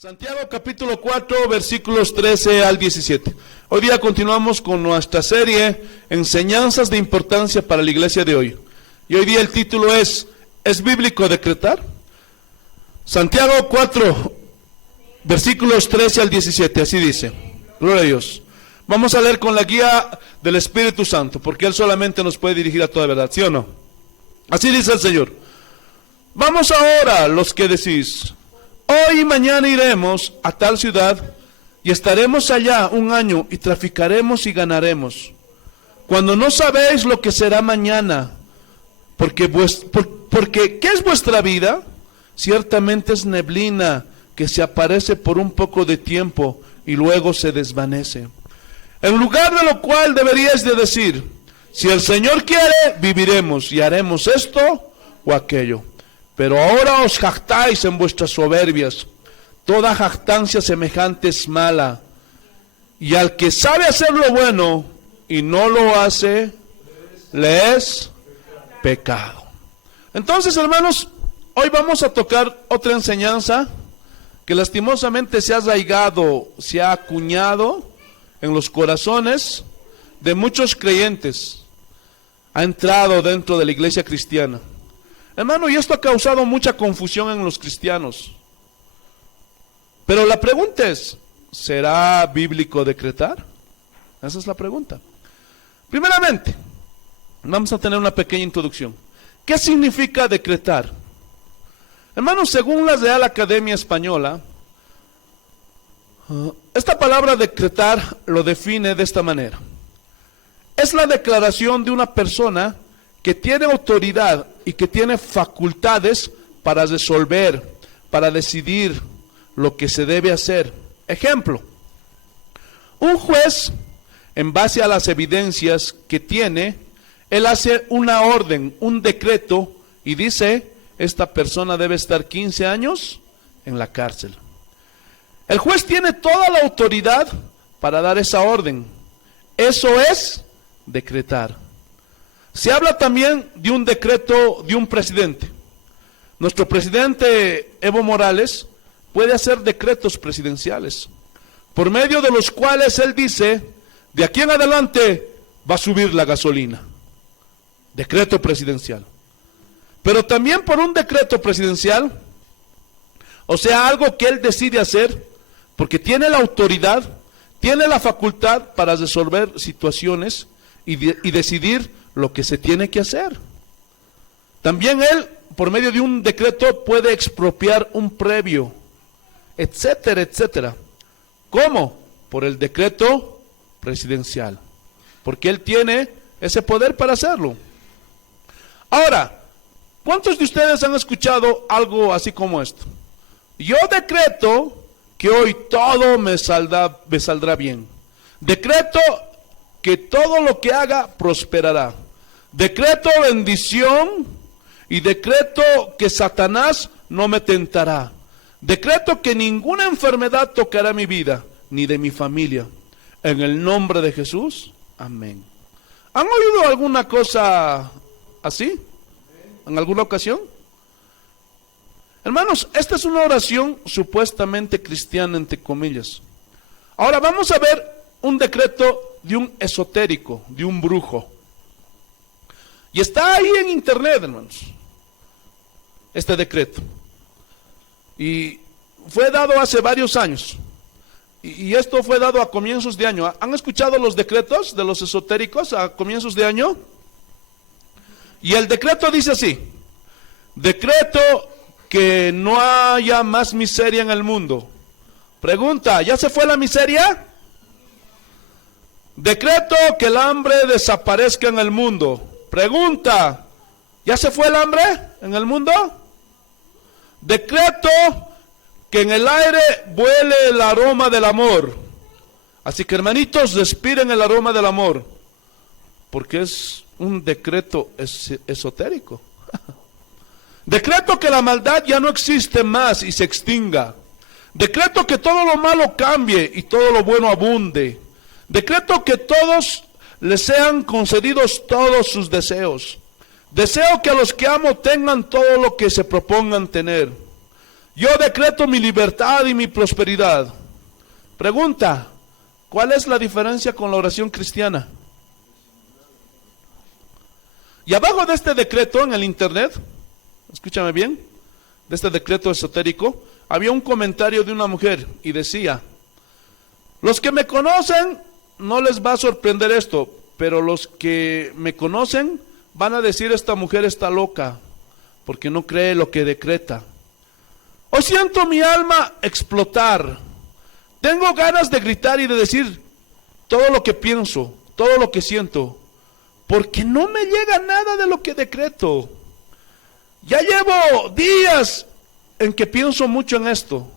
Santiago capítulo 4 versículos 13 al 17. Hoy día continuamos con nuestra serie Enseñanzas de importancia para la iglesia de hoy. Y hoy día el título ¿Es bíblico decretar? Santiago 4 versículos 13 al 17, así dice. Gloria a Dios. Vamos a leer con la guía del Espíritu Santo, porque Él solamente nos puede dirigir a toda verdad, ¿sí o no? Así dice el Señor. Vamos ahora, los que decís: hoy y mañana iremos a tal ciudad y estaremos allá un año y traficaremos y ganaremos. Cuando no sabéis lo que será mañana, porque ¿qué es vuestra vida? Ciertamente es neblina que se aparece por un poco de tiempo y luego se desvanece. En lugar de lo cual deberíais de decir: si el Señor quiere, viviremos y haremos esto o aquello. Pero ahora os jactáis en vuestras soberbias. Toda jactancia semejante es mala. Y al que sabe hacer lo bueno y no lo hace, le es pecado. Entonces, hermanos, hoy vamos a tocar otra enseñanza que lastimosamente se ha arraigado, se ha acuñado en los corazones de muchos creyentes. Ha entrado dentro de la iglesia cristiana. Hermano, y esto ha causado mucha confusión en los cristianos. Pero la pregunta es: ¿será bíblico decretar? Esa es la pregunta. Primeramente, vamos a tener una pequeña introducción. ¿Qué significa decretar? Hermano, según la Real Academia Española, esta palabra decretar lo define de esta manera: es la declaración de una persona que tiene autoridad y que tiene facultades para resolver, para decidir lo que se debe hacer. Ejemplo: un juez, en base a las evidencias que tiene, él hace una orden, un decreto, y dice: esta persona debe estar 15 años en la cárcel. El juez tiene toda la autoridad para dar esa orden. Eso es decretar. Se habla también de un decreto de un presidente. Nuestro presidente Evo Morales puede hacer decretos presidenciales, por medio de los cuales él dice: de aquí en adelante va a subir la gasolina. Decreto presidencial. Pero también por un decreto presidencial, o sea, algo que él decide hacer, porque tiene la autoridad, tiene la facultad para resolver situaciones y decidir lo que se tiene que hacer. También él, por medio de un decreto, puede expropiar un previo, etcétera, etcétera. ¿Cómo? Por el decreto presidencial, porque él tiene ese poder para hacerlo. Ahora, ¿cuántos de ustedes han escuchado algo así como esto? Yo decreto que hoy todo me saldrá bien. Decreto que todo lo que haga prosperará. Decreto bendición y decreto que Satanás no me tentará. Decreto que ninguna enfermedad tocará mi vida, ni de mi familia. En el nombre de Jesús, amén. ¿Han oído alguna cosa así? ¿En alguna ocasión? Hermanos, esta es una oración supuestamente cristiana, entre comillas. Ahora vamos a ver un decreto de un esotérico, de un brujo. Y está ahí en internet, hermanos, este decreto. Y fue dado hace varios años. Y esto fue dado a comienzos de año. ¿Han escuchado los decretos de los esotéricos a comienzos de año? Y el decreto dice así: decreto que no haya más miseria en el mundo. Pregunta: ¿ya se fue la miseria? Decreto que el hambre desaparezca en el mundo. Pregunta: ¿ya se fue el hambre en el mundo? Decreto que en el aire vuele el aroma del amor. Así que, hermanitos, respiren el aroma del amor, porque es un decreto esotérico. Decreto que la maldad ya no existe más y se extinga. Decreto que todo lo malo cambie y todo lo bueno abunde. Decreto que todos les sean concedidos todos sus deseos. Deseo que a los que amo tengan todo lo que se propongan tener. Yo decreto mi libertad y mi prosperidad. Pregunta, ¿cuál es la diferencia con la oración cristiana? Y abajo de este decreto en el internet, escúchame bien, de este decreto esotérico, había un comentario de una mujer y decía: los que me conocen no les va a sorprender esto, pero los que me conocen van a decir: esta mujer está loca, porque no cree lo que decreta. Hoy siento mi alma explotar. Tengo ganas de gritar y de decir todo lo que pienso, todo lo que siento, porque no me llega nada de lo que decreto. Ya llevo días en que pienso mucho en esto.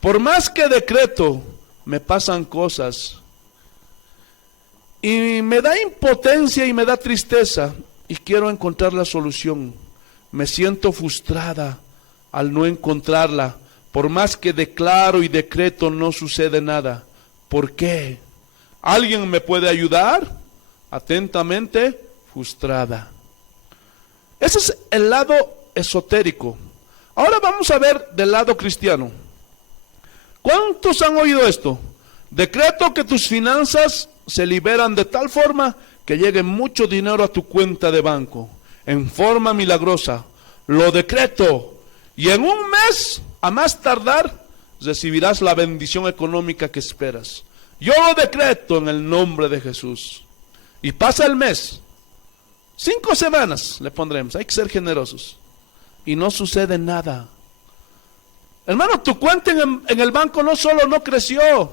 Por más que decreto, me pasan cosas. Y me da impotencia y me da tristeza. Y quiero encontrar la solución. Me siento frustrada al no encontrarla. Por más que declaro y decreto, no sucede nada. ¿Por qué? ¿Alguien me puede ayudar? Atentamente, frustrada. Ese es el lado esotérico. Ahora vamos a ver del lado cristiano. ¿Cuántos han oído esto? Decreto que tus finanzas se liberan de tal forma que llegue mucho dinero a tu cuenta de banco, en forma milagrosa. Lo decreto, y en un mes, a más tardar, recibirás la bendición económica que esperas. Yo lo decreto en el nombre de Jesús. Y pasa el mes, 5 semanas le pondremos, hay que ser generosos, y no sucede nada. Hermano, tu cuenta en el banco no solo no creció,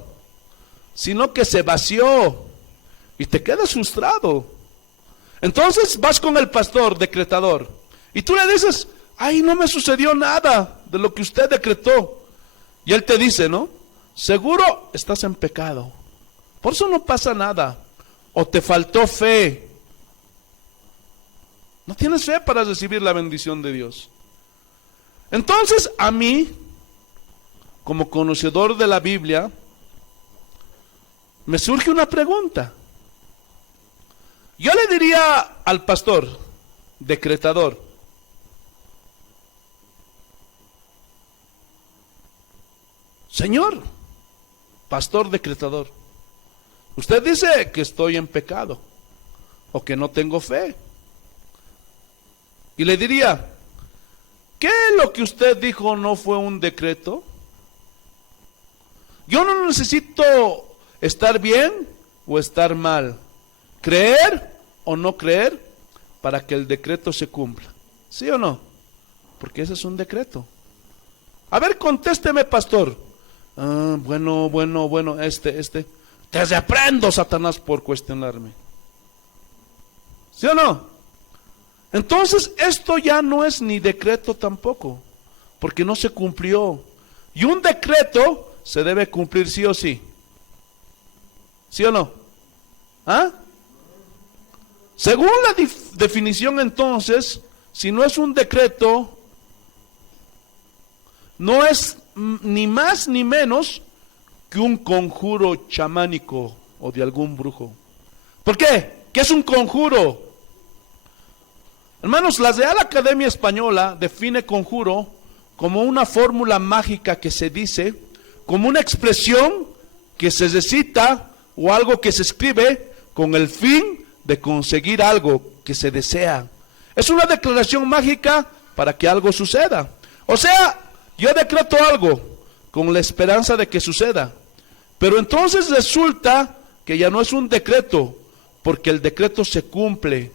sino que se vació, y te quedas frustrado. Entonces vas con el pastor decretador, y tú le dices: ay, no me sucedió nada de lo que usted decretó. Y él te dice: ¿no? Seguro estás en pecado, por eso no pasa nada. O te faltó fe. No tienes fe para recibir la bendición de Dios. Entonces, a mí, como conocedor de la Biblia, me surge una pregunta. Yo le diría al pastor decretador: señor pastor decretador, usted dice que estoy en pecado o que no tengo fe. Y le diría: ¿qué lo que usted dijo no fue un decreto? Yo no necesito estar bien o estar mal, creer o no creer para que el decreto se cumpla. ¿Sí o no? Porque ese es un decreto. A ver, contésteme, pastor. Bueno, te reprendo, Satanás, por cuestionarme. ¿Sí o no? Entonces esto ya no es ni decreto tampoco, porque no se cumplió. Y un decreto se debe cumplir sí o sí. ¿Sí o no? ¿Ah? Según la definición, entonces, si no es un decreto, no es ni más ni menos que un conjuro chamánico o de algún brujo. ¿Por qué? ¿Qué es un conjuro? Hermanos, la Real Academia Española define conjuro como una fórmula mágica que se dice, como una expresión que se recita o algo que se escribe con el fin de conseguir algo que se desea. Es una declaración mágica para que algo suceda. O sea, yo decreto algo con la esperanza de que suceda, pero entonces resulta que ya no es un decreto, porque el decreto se cumple.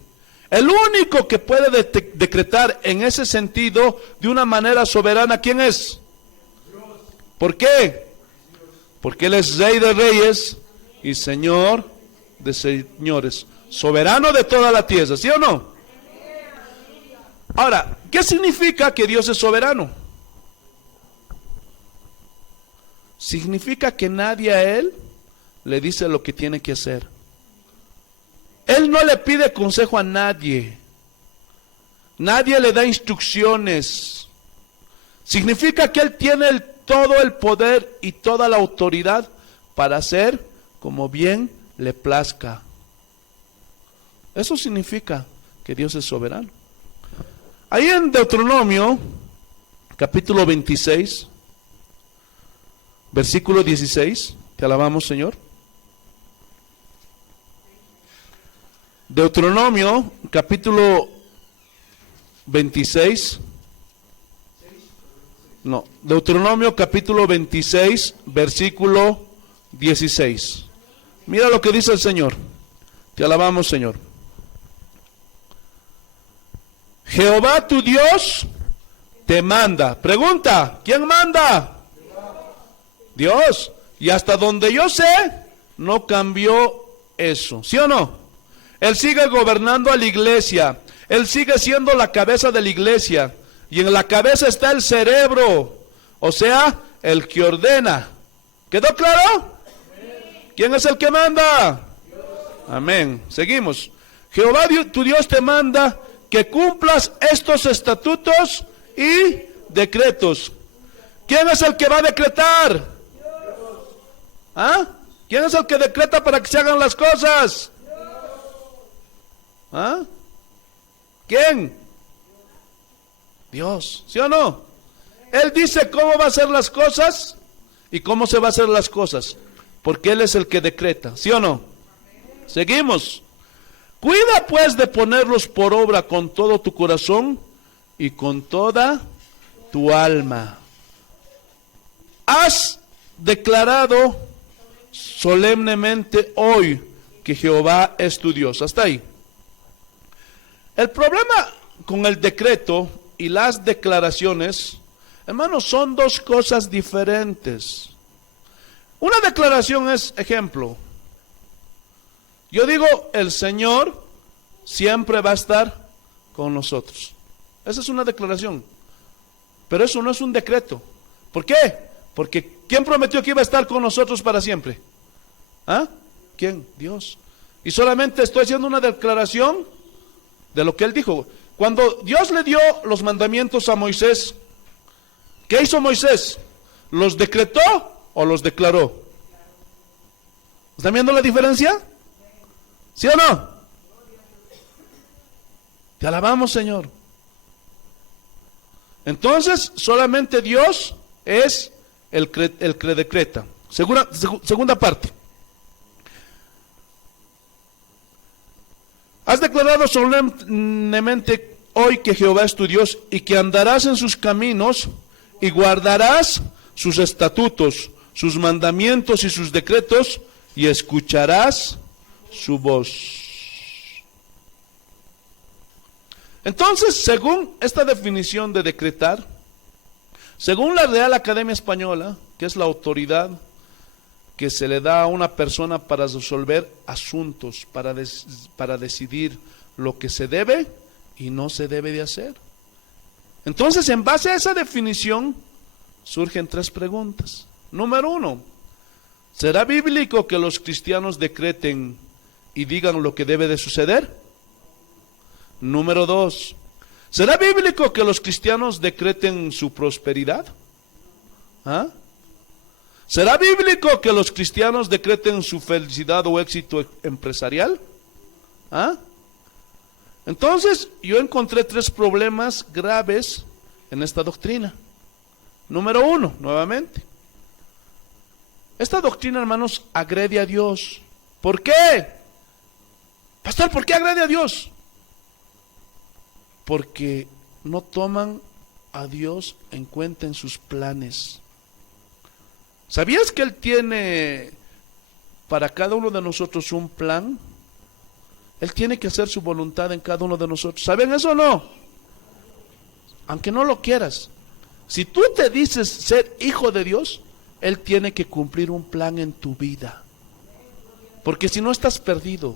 El único que puede decretar en ese sentido de una manera soberana, ¿quién es? ¿Por qué? Porque Él es Rey de Reyes y Señor de Señores, soberano de toda la tierra, ¿sí o no? Ahora, ¿qué significa que Dios es soberano? Significa que nadie a Él le dice lo que tiene que hacer. Él no le pide consejo a nadie. Nadie le da instrucciones. Significa que Él tiene todo el poder y toda la autoridad para hacer como bien le plazca. Eso significa que Dios es soberano. Ahí en Deuteronomio, capítulo 26, versículo 16. Te alabamos, Señor. Deuteronomio, capítulo 26. No, Deuteronomio capítulo 26, versículo 16. Mira lo que dice el Señor. Te alabamos, Señor. Jehová tu Dios te manda. Pregunta, ¿quién manda? Dios. Y hasta donde yo sé, no cambió eso. ¿Sí o no? Él sigue gobernando a la iglesia. Él sigue siendo la cabeza de la iglesia. Y en la cabeza está el cerebro, o sea, el que ordena. ¿Quedó claro? ¿Quién es el que manda? Amén. Seguimos. Jehová tu Dios te manda que cumplas estos estatutos y decretos. ¿Quién es el que va a decretar? ¿Ah? ¿Quién es el que decreta para que se hagan las cosas? ¿Ah? ¿Quién? Dios, ¿sí o no? Él dice cómo va a ser las cosas y cómo se va a hacer las cosas, porque Él es el que decreta, ¿sí o no? Seguimos. Cuida pues de ponerlos por obra con todo tu corazón y con toda tu alma. Has declarado solemnemente hoy que Jehová es tu Dios. Hasta ahí. El problema con el decreto y las declaraciones, hermanos, son dos cosas diferentes. Una declaración es ejemplo. Yo digo, el Señor siempre va a estar con nosotros. Esa es una declaración. Pero eso no es un decreto. ¿Por qué? Porque ¿quién prometió que iba a estar con nosotros para siempre? ¿Ah? ¿Quién? Dios. Y solamente estoy haciendo una declaración de lo que Él dijo. Cuando Dios le dio los mandamientos a Moisés, ¿qué hizo Moisés? ¿Los decretó o los declaró? ¿Están viendo la diferencia? ¿Sí o no? Te alabamos, Señor. Entonces, solamente Dios es el que decreta. Segunda parte. Has declarado solemnemente hoy que Jehová es tu Dios y que andarás en sus caminos y guardarás sus estatutos, sus mandamientos y sus decretos y escucharás su voz. Entonces, según esta definición de decretar, según la Real Academia Española, que es la autoridad que se le da a una persona para resolver asuntos, para decidir lo que se debe y no se debe de hacer. Entonces, en base a esa definición, surgen tres preguntas. Número uno, ¿será bíblico que los cristianos decreten y digan lo que debe de suceder? Número dos, ¿será bíblico que los cristianos decreten su prosperidad? ¿Ah? ¿Será bíblico que los cristianos decreten su felicidad o éxito empresarial? ¿Ah? Entonces, yo encontré tres problemas graves en esta doctrina. Número uno, nuevamente. Esta doctrina, hermanos, agrede a Dios. ¿Por qué? Pastor, ¿por qué agrede a Dios? Porque no toman a Dios en cuenta en sus planes. ¿Sabías que Él tiene para cada uno de nosotros un plan? Él tiene que hacer su voluntad en cada uno de nosotros. ¿Saben eso o no? Aunque no lo quieras. Si tú te dices ser hijo de Dios, Él tiene que cumplir un plan en tu vida. Porque si no, estás perdido.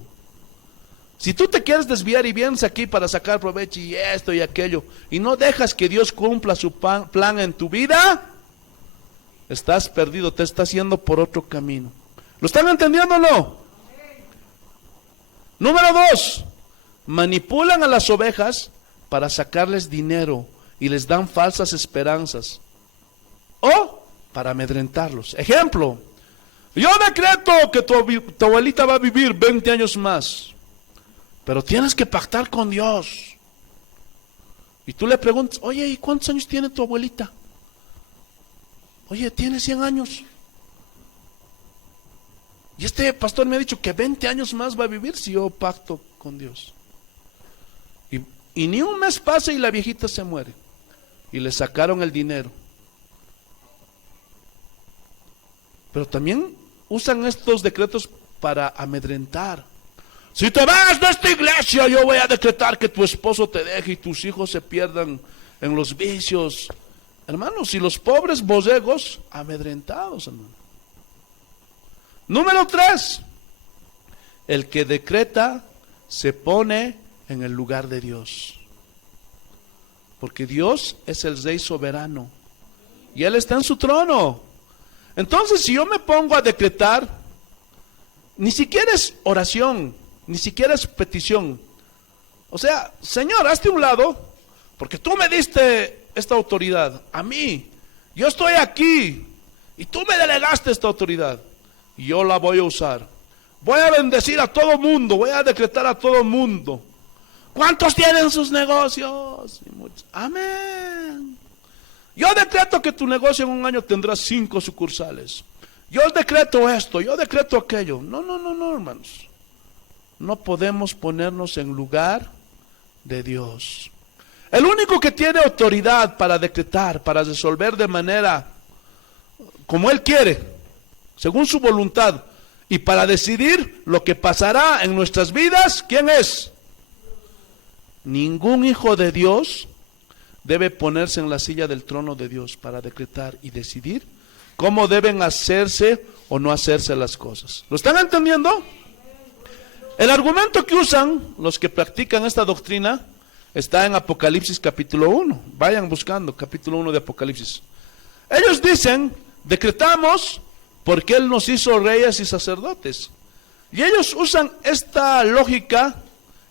Si tú te quieres desviar y vienes aquí para sacar provecho y esto y aquello, y no dejas que Dios cumpla su plan en tu vida, estás perdido, te estás yendo por otro camino. ¿Lo están entendiendo o no? Número dos, manipulan a las ovejas para sacarles dinero y les dan falsas esperanzas o para amedrentarlos. Ejemplo, yo decreto que tu abuelita va a vivir 20 años más, pero tienes que pactar con Dios. Y tú le preguntas, oye, ¿y cuántos años tiene tu abuelita? Oye, tiene 100 años. Y este pastor me ha dicho que 20 años más va a vivir si yo pacto con Dios. Y ni un mes pasa y la viejita se muere. Y le sacaron el dinero. Pero también usan estos decretos para amedrentar. Si te vas de esta iglesia, yo voy a decretar que tu esposo te deje y tus hijos se pierdan en los vicios. Hermanos, y los pobres borregos amedrentados, hermano. Número 3. El que decreta se pone en el lugar de Dios. Porque Dios es el Rey soberano. Y Él está en su trono. Entonces, si yo me pongo a decretar, ni siquiera es oración, ni siquiera es petición. O sea, Señor, hazte un lado, porque tú me diste esta autoridad a mí. Yo estoy aquí y tú me delegaste esta autoridad. Y yo la voy a usar. Voy a bendecir a todo mundo, voy a decretar a todo mundo. ¿Cuántos tienen sus negocios? Amén. Yo decreto que tu negocio en un año tendrá 5 sucursales. Yo decreto esto, yo decreto aquello. No, hermanos. No podemos ponernos en lugar de Dios. El único que tiene autoridad para decretar, para resolver de manera como Él quiere, según su voluntad, y para decidir lo que pasará en nuestras vidas, ¿quién es? Ningún hijo de Dios debe ponerse en la silla del trono de Dios para decretar y decidir cómo deben hacerse o no hacerse las cosas. ¿Lo están entendiendo? El argumento que usan los que practican esta doctrina está en Apocalipsis capítulo 1. Vayan buscando capítulo 1 de Apocalipsis. Ellos dicen, decretamos porque Él nos hizo reyes y sacerdotes. Y ellos usan esta lógica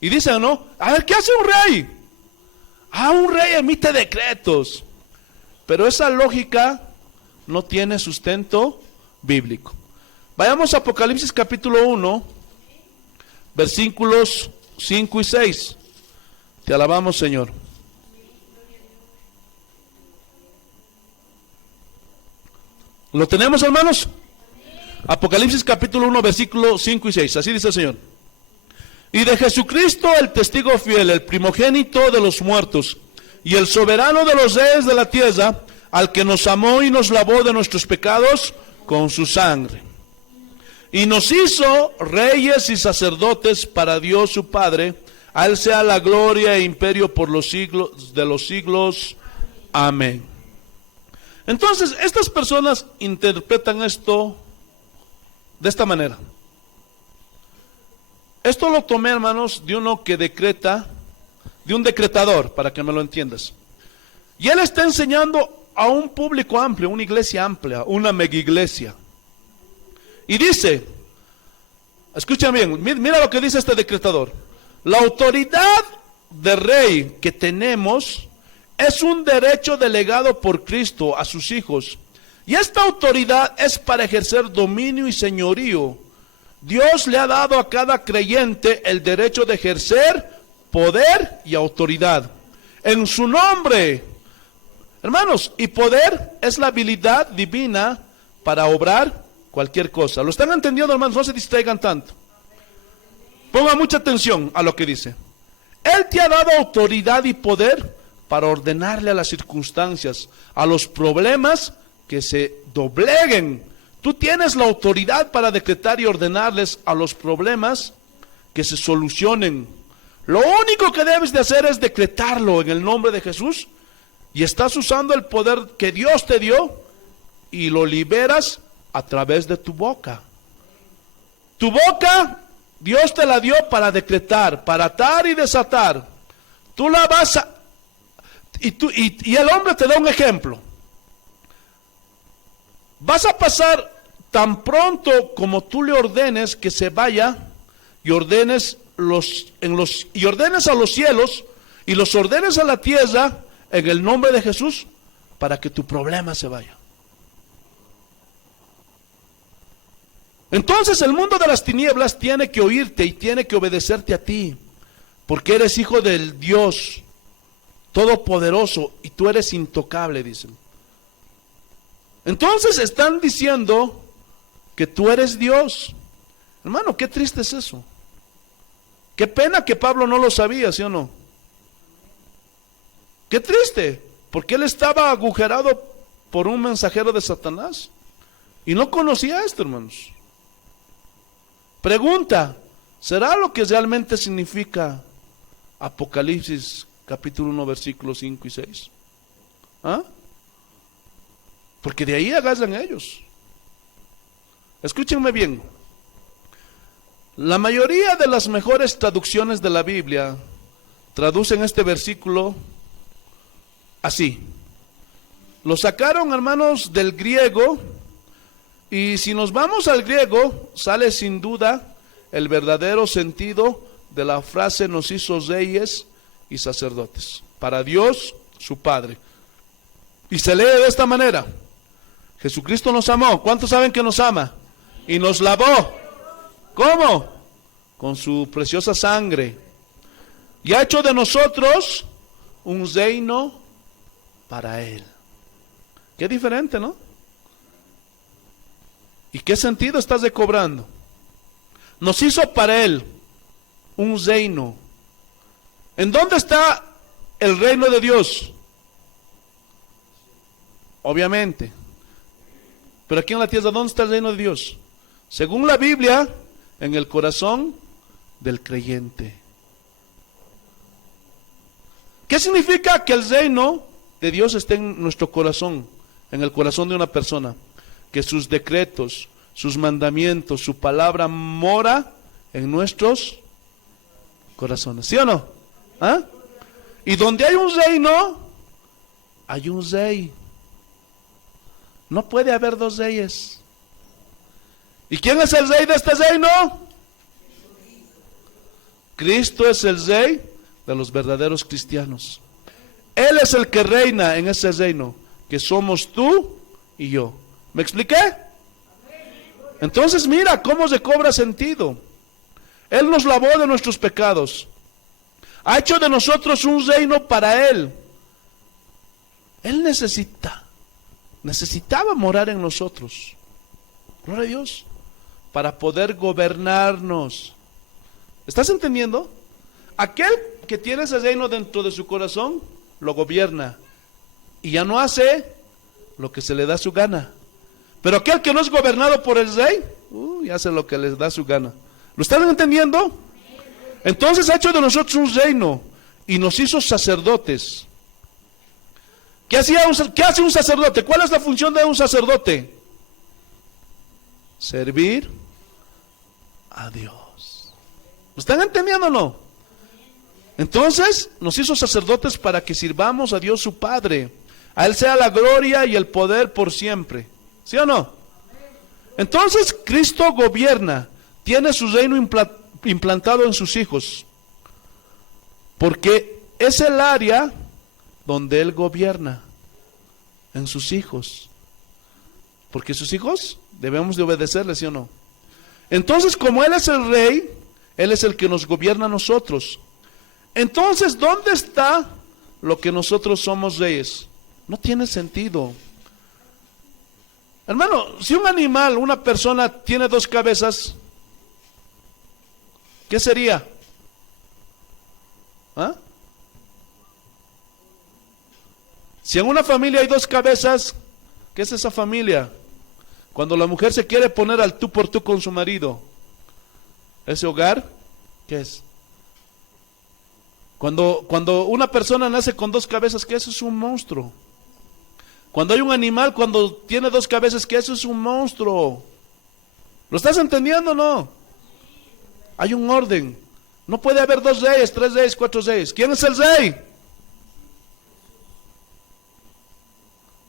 y dicen, ¿no? A ver, ¿qué hace un rey? Un rey emite decretos. Pero esa lógica no tiene sustento bíblico. Vayamos a Apocalipsis capítulo 1, versículos 5 y 6. Te alabamos, Señor. ¿Lo tenemos, hermanos? Apocalipsis capítulo 1, versículo 5 y 6. Así dice el Señor. Y de Jesucristo, el testigo fiel, el primogénito de los muertos, y el soberano de los reyes de la tierra, al que nos amó y nos lavó de nuestros pecados con su sangre. Y nos hizo reyes y sacerdotes para Dios su Padre. A Él sea la gloria e imperio por los siglos de los siglos. Amén. Entonces, estas personas interpretan esto de esta manera. Esto lo tomé, hermanos, de uno que decreta, de un decretador, para que me lo entiendas. Y él está enseñando a un público amplio, una iglesia amplia, una mega iglesia. Y dice, escuchen bien, mira lo que dice este decretador. La autoridad de rey que tenemos es un derecho delegado por Cristo a sus hijos. Y esta autoridad es para ejercer dominio y señorío. Dios le ha dado a cada creyente el derecho de ejercer poder y autoridad en su nombre. Hermanos, y poder es la habilidad divina para obrar cualquier cosa. ¿Lo están entendiendo, hermanos? No se distraigan tanto. Pongan mucha atención a lo que dice. Él te ha dado autoridad y poder para ordenarle a las circunstancias, a los problemas que se dobleguen. Tú tienes la autoridad para decretar y ordenarles a los problemas que se solucionen. Lo único que debes de hacer es decretarlo en el nombre de Jesús, y estás usando el poder que Dios te dio y lo liberas a través de tu boca. Tu boca Dios te la dio para decretar, para atar y desatar. Tú la vas a... Y el hombre te da un ejemplo. Vas a pasar tan pronto como tú le ordenes que se vaya y ordenes a los cielos y los ordenes a la tierra en el nombre de Jesús para que tu problema se vaya. Entonces el mundo de las tinieblas tiene que oírte y tiene que obedecerte a ti, porque eres hijo del Dios Todopoderoso y tú eres intocable, dicen. Entonces están diciendo que tú eres Dios Hermano, qué triste es eso. Qué pena que Pablo no lo sabía, ¿sí o no? Qué triste, porque él estaba agujerado por un mensajero de Satanás y no conocía esto, hermanos. Pregunta, ¿será lo que realmente significa Apocalipsis capítulo 1 versículos 5 y 6? ¿Ah? Porque de ahí agarran ellos. Escúchenme bien. La mayoría de las mejores traducciones de la Biblia traducen este versículo así. Lo sacaron, hermanos, del griego, y si nos vamos al griego, sale sin duda el verdadero sentido de la frase: nos hizo reyes y sacerdotes para Dios su Padre. Y se lee de esta manera: Jesucristo nos amó. ¿Cuántos saben que nos ama? Y nos lavó. ¿Cómo? Con su preciosa sangre. Y ha hecho de nosotros un reino para Él. Qué diferente, ¿no? ¿Y qué sentido estás recobrando? Nos hizo para Él un reino. ¿En dónde está el reino de Dios? Obviamente. Pero aquí en la tierra, ¿dónde está el reino de Dios? Según la Biblia, en el corazón del creyente. ¿Qué significa que el reino de Dios esté en nuestro corazón, en el corazón de una persona? Que sus decretos, sus mandamientos, su palabra mora en nuestros corazones. ¿Sí o no? ¿Ah? Y donde hay un reino, hay un rey. No puede haber dos reyes. ¿Y quién es el rey de este reino? Cristo es el rey de los verdaderos cristianos. Él es el que reina en ese reino, que somos tú y yo. ¿Me expliqué? Entonces mira cómo se cobra sentido. Él nos lavó de nuestros pecados. Ha hecho de nosotros un reino para Él. Él necesitaba morar en nosotros. Gloria a Dios. Para poder gobernarnos. ¿Estás entendiendo? Aquel que tiene ese reino dentro de su corazón, lo gobierna. Y ya no hace lo que se le da su gana. Pero aquel que no es gobernado por el rey, hace lo que le da su gana. ¿Lo están entendiendo? Entonces ha hecho de nosotros un reino y nos hizo sacerdotes. ¿Qué hace un sacerdote? ¿Cuál es la función de un sacerdote? Servir a Dios. ¿Lo están entendiendo o no? Entonces nos hizo sacerdotes para que sirvamos a Dios su Padre. A Él sea la gloria y el poder por siempre. ¿Sí o no? Entonces Cristo gobierna, tiene su reino implantado en sus hijos, porque es el área donde Él gobierna, en sus hijos, porque sus hijos debemos de obedecerle, ¿sí o no? Entonces, como Él es el rey, Él es el que nos gobierna a nosotros. Entonces, ¿dónde está lo que nosotros somos reyes? No tiene sentido. Hermano, si un animal, una persona tiene dos cabezas, ¿qué sería? ¿Ah? Si en una familia hay dos cabezas, ¿qué es esa familia? Cuando la mujer se quiere poner al tú por tú con su marido, ¿ese hogar qué es? Cuando una persona nace con dos cabezas, ¿qué es? Es un monstruo. Cuando hay un animal, cuando tiene dos cabezas, ¿qué es? Es un monstruo. ¿Lo estás entendiendo o no? Hay un orden. No puede haber dos reyes, tres reyes, cuatro reyes. ¿Quién es el rey?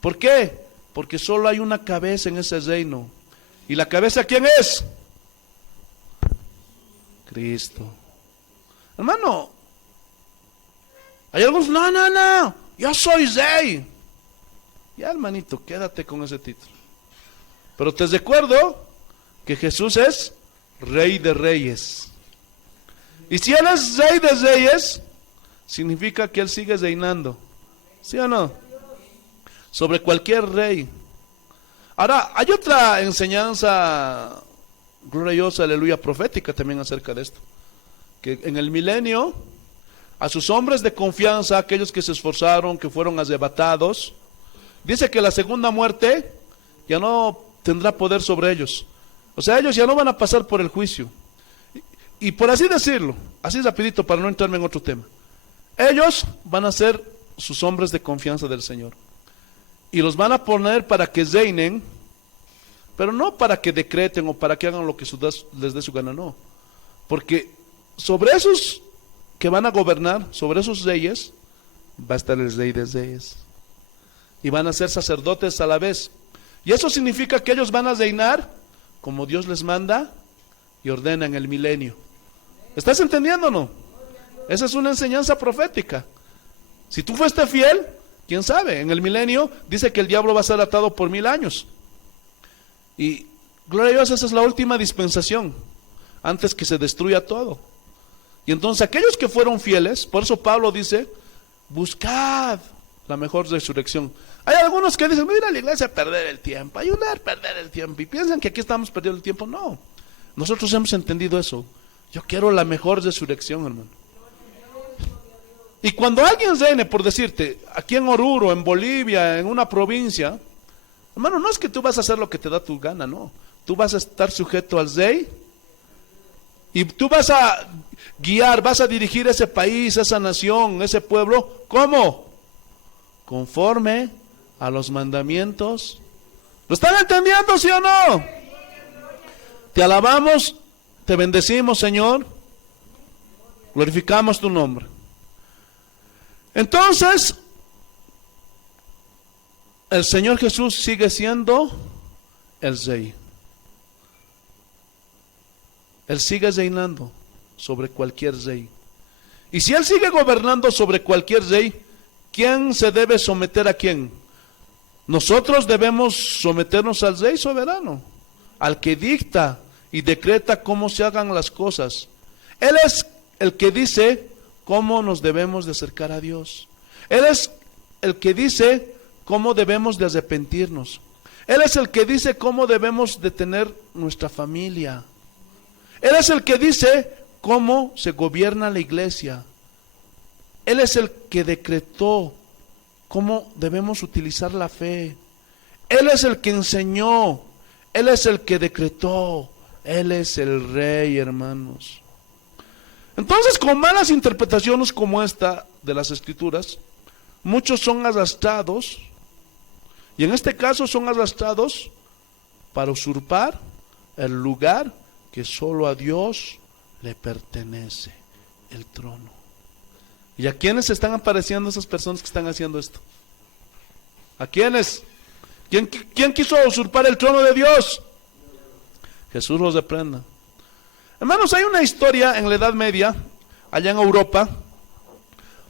¿Por qué? Porque solo hay una cabeza en ese reino. ¿Y la cabeza quién es? Cristo. Hermano, hay algunos, no, yo soy rey. Ya, hermanito, quédate con ese título. Pero te recuerdo que Jesús es Rey de Reyes. Y si Él es Rey de Reyes, significa que Él sigue reinando. ¿Sí o no? Sobre cualquier rey. Ahora, hay otra enseñanza gloria a Dios, aleluya, profética también acerca de esto. Que en el milenio, a sus hombres de confianza, aquellos que se esforzaron, que fueron arrebatados, dice que la segunda muerte ya no tendrá poder sobre ellos. O sea, ellos ya no van a pasar por el juicio. Y por así decirlo, así rapidito para no entrarme en otro tema, ellos van a ser sus hombres de confianza del Señor. Y los van a poner para que reinen, pero no para que decreten o para que hagan lo que les dé su gana, no. Porque sobre esos que van a gobernar, sobre esos reyes, va a estar el Rey de Reyes. Y van a ser sacerdotes a la vez. Y eso significa que ellos van a reinar como Dios les manda y ordena en el milenio. ¿Estás entendiendo o no? Esa es una enseñanza profética. Si tú fuiste fiel, quién sabe, en el milenio dice que el diablo va a ser atado por 1000 años. Y gloria a Dios, esa es la última dispensación, antes que se destruya todo. Y entonces aquellos que fueron fieles, por eso Pablo dice, buscad la mejor resurrección. Hay algunos que dicen, mira a la iglesia a perder el tiempo, ayudar a perder el tiempo, y piensan que aquí estamos perdiendo el tiempo. No, nosotros hemos entendido eso. Yo quiero la mejor resurrección, hermano. Y cuando alguien reine, por decirte, aquí en Oruro, en Bolivia, en una provincia, hermano, no es que tú vas a hacer lo que te da tu gana, no. Tú vas a estar sujeto al rey y tú vas a guiar, vas a dirigir ese país, esa nación, ese pueblo. ¿Cómo? Conforme a los mandamientos. ¿Lo están entendiendo, sí o no? Te alabamos, te bendecimos, Señor. Glorificamos tu nombre. Entonces, el Señor Jesús sigue siendo el Rey. Él sigue reinando sobre cualquier rey. Y si Él sigue gobernando sobre cualquier rey, ¿quién se debe someter a quién? Nosotros debemos someternos al Rey soberano, al que dicta y decreta cómo se hagan las cosas. Él es el que dice cómo nos debemos de acercar a Dios. Él es el que dice cómo debemos de arrepentirnos. Él es el que dice cómo debemos de tener nuestra familia. Él es el que dice cómo se gobierna la iglesia. Él es el que decretó cómo debemos utilizar la fe. Él es el que enseñó. Él es el que decretó. Él es el Rey, hermanos. Entonces, con malas interpretaciones como esta de las Escrituras, muchos son arrastrados, y en este caso son arrastrados para usurpar el lugar que solo a Dios le pertenece, el trono. ¿Y a quiénes están apareciendo esas personas que están haciendo esto? ¿A quiénes? ¿Quién quiso usurpar el trono de Dios? Jesús los reprenda. Hermanos, hay una historia en la Edad Media, allá en Europa,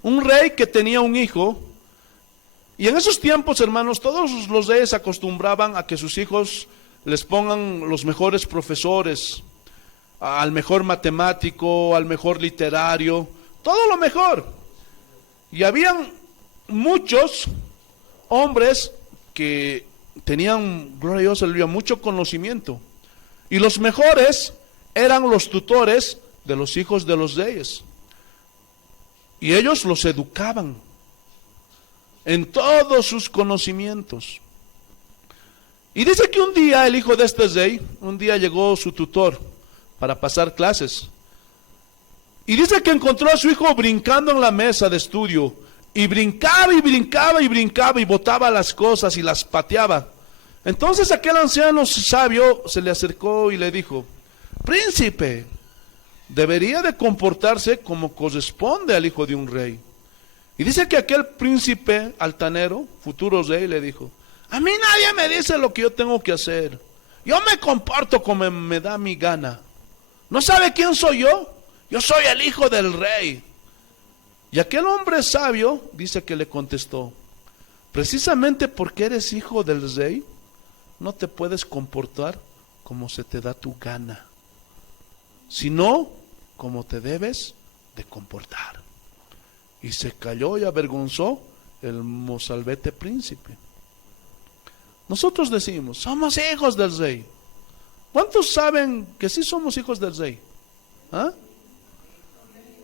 un rey que tenía un hijo, y en esos tiempos, hermanos, todos los reyes acostumbraban a que sus hijos les pongan los mejores profesores, al mejor matemático, al mejor literario, todo lo mejor. Y habían muchos hombres que tenían, gloria a Dios, aleluya, mucho conocimiento, y los mejores eran los tutores de los hijos de los reyes. Y ellos los educaban en todos sus conocimientos. Y dice que un día el hijo de este rey, un día llegó su tutor para pasar clases. Y dice que encontró a su hijo brincando en la mesa de estudio. Y brincaba y brincaba y brincaba y botaba las cosas y las pateaba. Entonces aquel anciano sabio se le acercó y le dijo: príncipe, debería de comportarse como corresponde al hijo de un rey. Y dice que aquel príncipe altanero, futuro rey, le dijo: a mí nadie me dice lo que yo tengo que hacer. Yo me comporto como me da mi gana. ¿No sabe quién soy yo? Yo soy el hijo del rey. Y aquel hombre sabio dice que le contestó: precisamente porque eres hijo del rey, no te puedes comportar como se te da tu gana, sino como te debes de comportar. Y se calló y avergonzó el mozalbete príncipe. Nosotros decimos, somos hijos del rey. ¿Cuántos saben que sí somos hijos del rey? ¿Ah?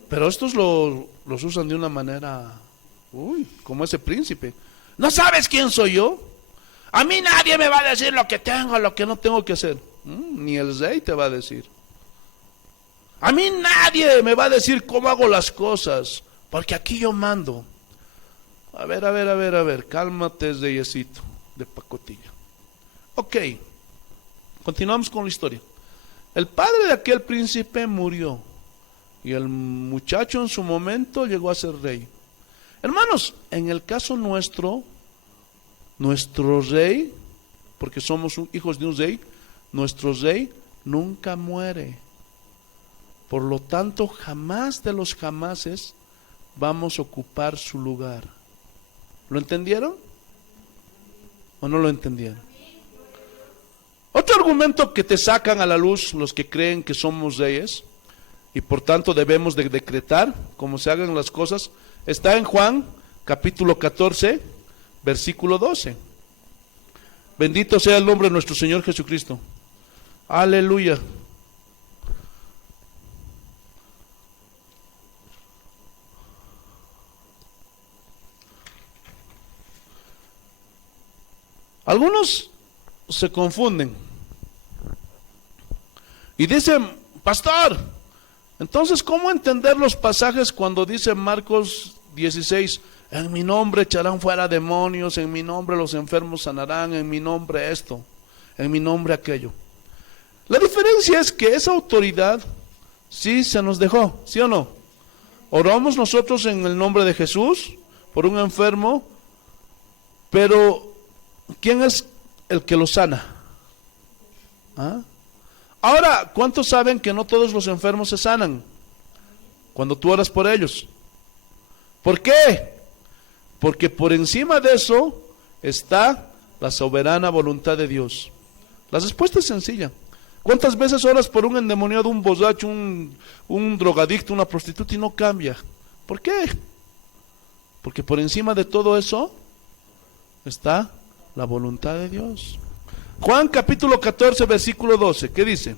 Pero estos los usan de una manera, como ese príncipe. ¿No sabes quién soy yo? A mí nadie me va a decir lo que tengo, lo que no tengo que hacer. Ni el rey te va a decir. A mí nadie me va a decir cómo hago las cosas, porque aquí yo mando. A ver, cálmate, reyesito de pacotilla. Ok, continuamos con la historia. El padre de aquel príncipe murió y el muchacho en su momento llegó a ser rey. Hermanos, en el caso nuestro rey, porque somos hijos de un rey, nuestro rey nunca muere. Por lo tanto, jamás de los jamases vamos a ocupar su lugar. ¿Lo entendieron? ¿O no lo entendieron? Otro argumento que te sacan a la luz los que creen que somos reyes y por tanto debemos de decretar cómo se hagan las cosas, está en Juan capítulo 14, versículo 12. Bendito sea el nombre de nuestro Señor Jesucristo. Aleluya. Algunos se confunden y dicen, pastor, entonces ¿cómo entender los pasajes cuando dice Marcos 16, en mi nombre echarán fuera demonios, en mi nombre los enfermos sanarán, en mi nombre esto, en mi nombre aquello? La diferencia es que esa autoridad sí se nos dejó, ¿sí o no? Oramos nosotros en el nombre de Jesús por un enfermo, pero ¿quién es el que lo sana? ¿Ah? Ahora, ¿cuántos saben que no todos los enfermos se sanan cuando tú oras por ellos? ¿Por qué? Porque por encima de eso está la soberana voluntad de Dios. La respuesta es sencilla. ¿Cuántas veces oras por un endemoniado, un borracho, un drogadicto, una prostituta y no cambia? ¿Por qué? Porque por encima de todo eso está la voluntad de Dios. Juan capítulo 14, versículo 12, ¿qué dice?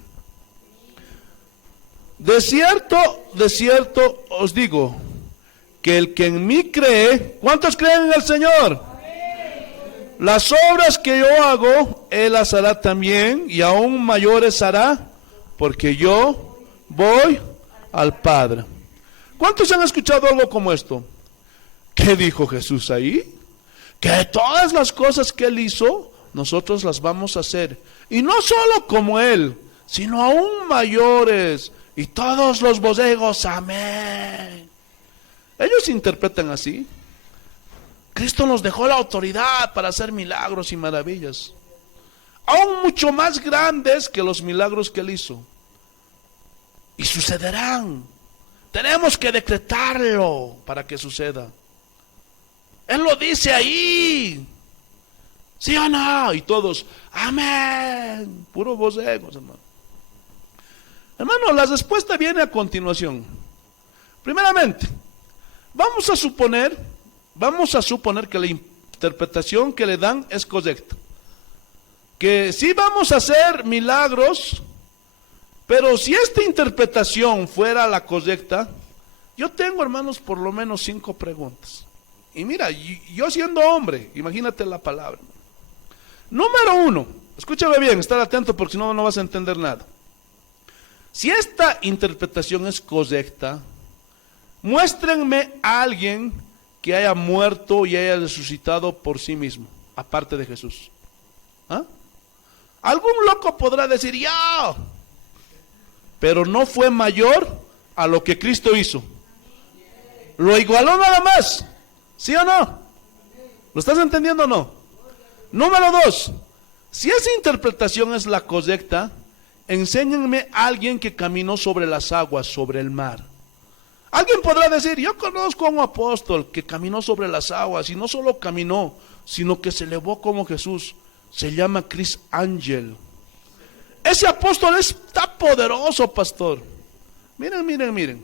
De cierto os digo, que el que en mí cree, ¿cuántos creen en el Señor? Las obras que yo hago, Él las hará también, y aún mayores hará, porque yo voy al Padre. ¿Cuántos han escuchado algo como esto? ¿Qué dijo Jesús ahí? Que todas las cosas que Él hizo, nosotros las vamos a hacer. Y no solo como Él, sino aún mayores. Y todos los borregos, amén. Ellos interpretan así. Cristo nos dejó la autoridad para hacer milagros y maravillas, aún mucho más grandes que los milagros que Él hizo. Y sucederán. Tenemos que decretarlo para que suceda. Él lo dice ahí. ¿Sí o no? Y todos, amén. Puro borregos, hermano. Hermano, la respuesta viene a continuación. Primeramente, vamos a suponer que la interpretación que le dan es correcta. Que sí vamos a hacer milagros, pero si esta interpretación fuera la correcta, yo tengo, hermanos, por lo menos 5 preguntas. Y mira, yo siendo hombre, imagínate la palabra. Número 1, escúchame bien, estar atento porque si no, no vas a entender nada. Si esta interpretación es correcta, muéstrenme a alguien que haya muerto y haya resucitado por sí mismo, aparte de Jesús. ¿Ah? Algún loco podrá decir, ya, pero no fue mayor a lo que Cristo hizo. Lo igualó nada más, ¿sí o no? ¿Lo estás entendiendo o no? Número 2, si esa interpretación es la correcta, enséñenme a alguien que caminó sobre las aguas, sobre el mar. Alguien podrá decir, yo conozco a un apóstol que caminó sobre las aguas, y no solo caminó, sino que se elevó como Jesús. Se llama Chris Angel. Ese apóstol está poderoso, pastor. Miren.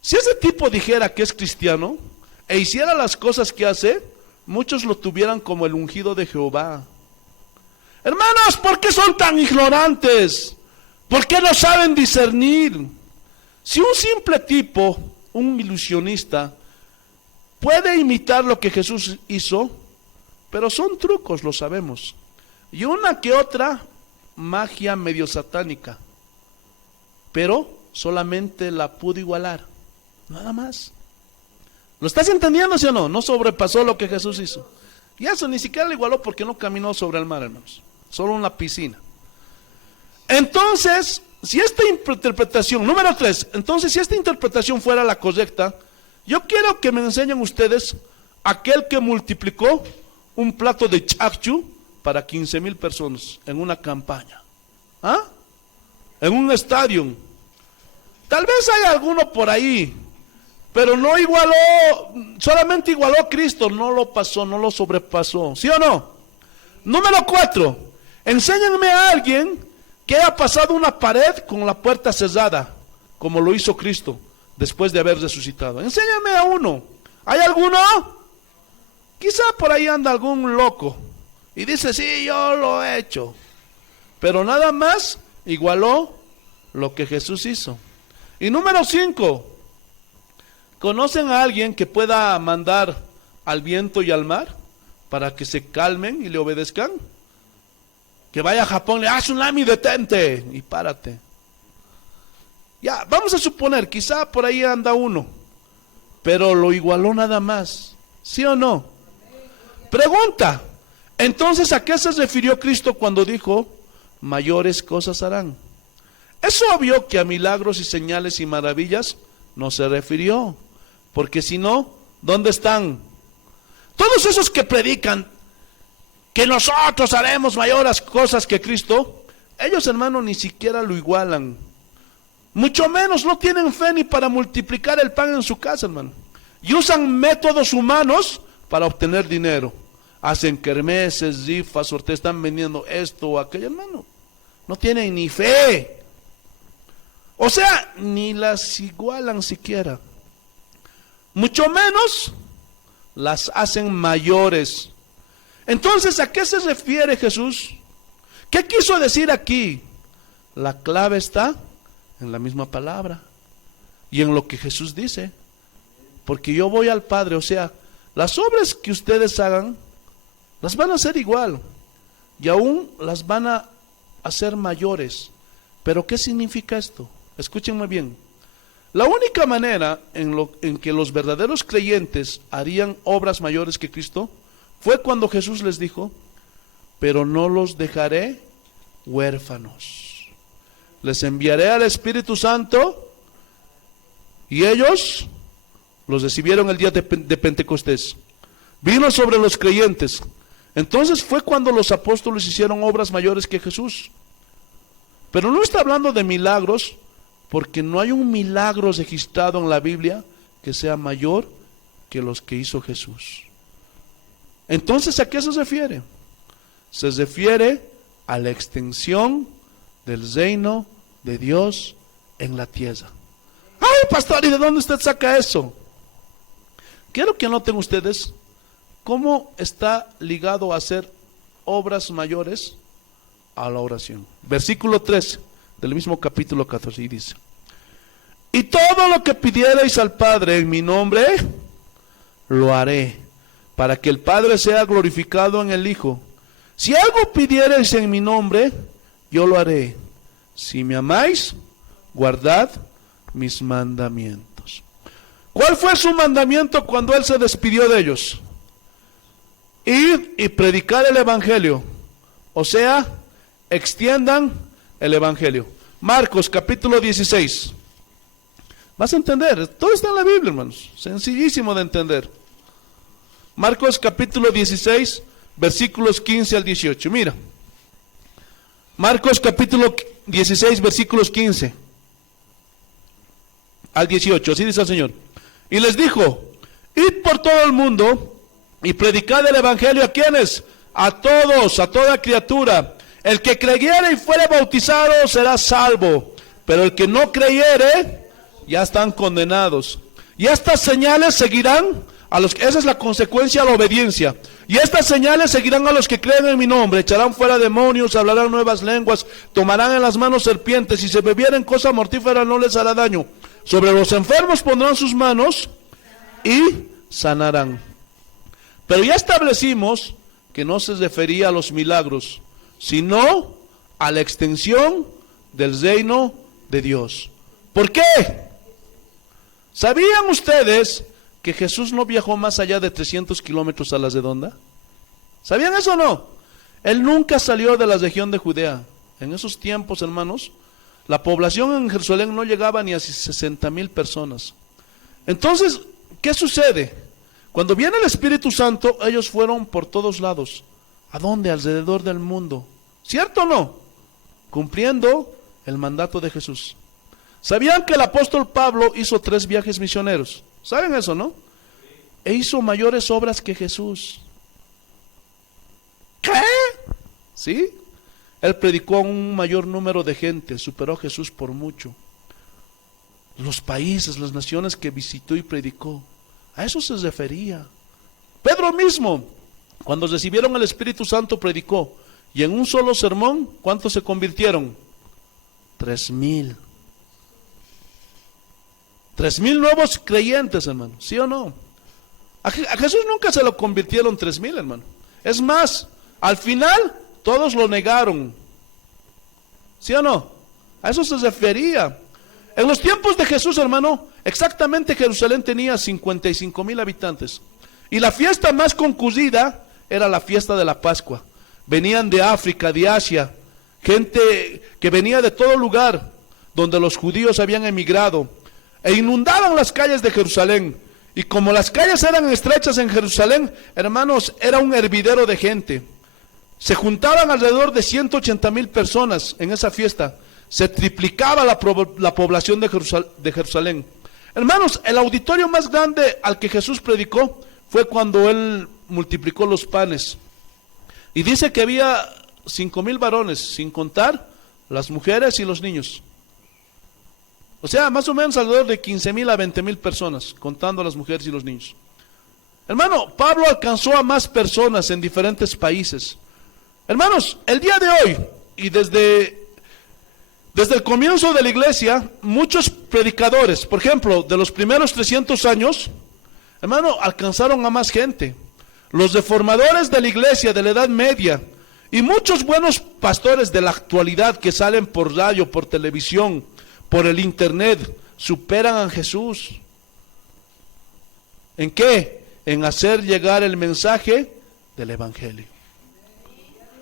Si ese tipo dijera que es cristiano e hiciera las cosas que hace, muchos lo tuvieran como el ungido de Jehová. Hermanos, ¿por qué son tan ignorantes? ¿Por qué no saben discernir? Si un simple tipo, un ilusionista, puede imitar lo que Jesús hizo, pero son trucos, lo sabemos. Y una que otra magia medio satánica, pero solamente la pudo igualar, nada más. ¿Lo estás entendiendo, sí o no? No sobrepasó lo que Jesús hizo. Y eso ni siquiera lo igualó porque no caminó sobre el mar, hermanos. Solo en la piscina. Entonces, si esta interpretación, número 3, entonces si esta interpretación fuera la correcta, yo quiero que me enseñen ustedes aquel que multiplicó un plato de chakchu para 15,000 personas en una campaña. ¿Ah? En un estadio. Tal vez hay alguno por ahí, pero no igualó, solamente igualó a Cristo, no lo pasó, no lo sobrepasó. ¿Sí o no? Número 4, enséñenme a alguien que haya pasado una pared con la puerta cerrada, como lo hizo Cristo después de haber resucitado. Enséñame a uno. ¿Hay alguno? Quizá por ahí anda algún loco y dice, sí, yo lo he hecho. Pero nada más igualó lo que Jesús hizo. Y número 5, ¿conocen a alguien que pueda mandar al viento y al mar para que se calmen y le obedezcan? Que vaya a Japón, le tsunami, detente y párate. Ya, vamos a suponer, quizá por ahí anda uno, pero lo igualó nada más. ¿Sí o no? Pregunta, entonces, ¿a qué se refirió Cristo cuando dijo, mayores cosas harán? Es obvio que a milagros y señales y maravillas no se refirió, porque si no, ¿dónde están? Todos esos que predican que nosotros haremos mayores cosas que Cristo, ellos, hermano, ni siquiera lo igualan. Mucho menos no tienen fe ni para multiplicar el pan en su casa, hermano. Y usan métodos humanos para obtener dinero. Hacen kermeses, rifas, o te están vendiendo esto o aquello, hermano. No tienen ni fe. O sea, ni las igualan siquiera. Mucho menos las hacen mayores. Entonces, ¿a qué se refiere Jesús? ¿Qué quiso decir aquí? La clave está en la misma palabra y en lo que Jesús dice. Porque yo voy al Padre, o sea, las obras que ustedes hagan, las van a hacer igual. Y aún las van a hacer mayores. ¿Pero qué significa esto? Escúchenme bien. La única manera en que los verdaderos creyentes harían obras mayores que Cristo fue cuando Jesús les dijo, pero no los dejaré huérfanos. Les enviaré al Espíritu Santo y ellos los recibieron el día de Pentecostés. Vino sobre los creyentes. Entonces fue cuando los apóstoles hicieron obras mayores que Jesús. Pero no está hablando de milagros, porque no hay un milagro registrado en la Biblia que sea mayor que los que hizo Jesús. Entonces, ¿a qué se refiere? Se refiere a la extensión del reino de Dios en la tierra. ¡Ay, pastor! ¿Y de dónde usted saca eso? Quiero que noten ustedes cómo está ligado a hacer obras mayores a la oración. Versículo 13 del mismo capítulo 14 y dice, y todo lo que pidierais al Padre en mi nombre, lo haré, para que el Padre sea glorificado en el Hijo. Si algo pidierais en mi nombre, yo lo haré. Si me amáis, guardad mis mandamientos. ¿Cuál fue su mandamiento cuando Él se despidió de ellos? Ir y predicar el Evangelio. O sea, extiendan el Evangelio. Marcos capítulo 16. Vas a entender, todo está en la Biblia, hermanos. Sencillísimo de entender. Marcos capítulo 16, versículos 15 al 18. Mira. Marcos capítulo 16, versículos 15 al 18. Así dice el Señor. Y les dijo, id por todo el mundo y predicad el Evangelio a quienes, a todos, a toda criatura. El que creyere y fuere bautizado será salvo, pero el que no creyere ya están condenados. Y estas señales seguirán esa es la consecuencia a la obediencia. Y estas señales seguirán a los que creen en mi nombre: echarán fuera demonios, hablarán nuevas lenguas, tomarán en las manos serpientes, y si bebieren cosa mortífera no les hará daño. Sobre los enfermos pondrán sus manos y sanarán. Pero ya establecimos que no se refería a los milagros, sino a la extensión del reino de Dios. ¿Por qué? ¿Sabían ustedes que Jesús no viajó más allá de 300 kilómetros a la redonda? ¿Sabían eso o no? Él nunca salió de la región de Judea. En esos tiempos, hermanos, la población en Jerusalén no llegaba ni a 60,000 personas. Entonces, ¿qué sucede? Cuando viene el Espíritu Santo, ellos fueron por todos lados. ¿A dónde? Alrededor del mundo. ¿Cierto o no? Cumpliendo el mandato de Jesús. ¿Sabían que el apóstol Pablo hizo 3 viajes misioneros? ¿Saben eso, no? E hizo mayores obras que Jesús. ¿Qué? ¿Sí? Él predicó a un mayor número de gente, superó a Jesús por mucho. Los países, las naciones que visitó y predicó, a eso se refería. Pedro mismo, cuando recibieron el Espíritu Santo, predicó, y en un solo sermón, ¿cuántos se convirtieron? 3,000. 3,000 nuevos creyentes, hermano, ¿sí o no? A Jesús nunca se lo convirtieron 3,000, hermano. Es más, al final, todos lo negaron. ¿Sí o no? A eso se refería. En los tiempos de Jesús, hermano, exactamente Jerusalén tenía 55,000 habitantes. Y la fiesta más concurrida era la fiesta de la Pascua. Venían de África, de Asia, gente que venía de todo lugar donde los judíos habían emigrado, e inundaban las calles de Jerusalén. Y como las calles eran estrechas en Jerusalén, hermanos, era un hervidero de gente. Se juntaban alrededor de 180,000 personas en esa fiesta. Se triplicaba la población de Jerusalén. Hermanos, el auditorio más grande al que Jesús predicó fue cuando Él multiplicó los panes. Y dice que había 5,000 varones, sin contar las mujeres y los niños. O sea, más o menos alrededor de 15,000 a 20,000 personas, contando a las mujeres y los niños. Hermano, Pablo alcanzó a más personas en diferentes países. Hermanos, el día de hoy, y desde el comienzo de la iglesia, muchos predicadores, por ejemplo, de los primeros 300 años, hermano, alcanzaron a más gente. Los reformadores de la iglesia de la Edad Media, y muchos buenos pastores de la actualidad que salen por radio, por televisión, por el internet, superan a Jesús. ¿En qué? En hacer llegar el mensaje del evangelio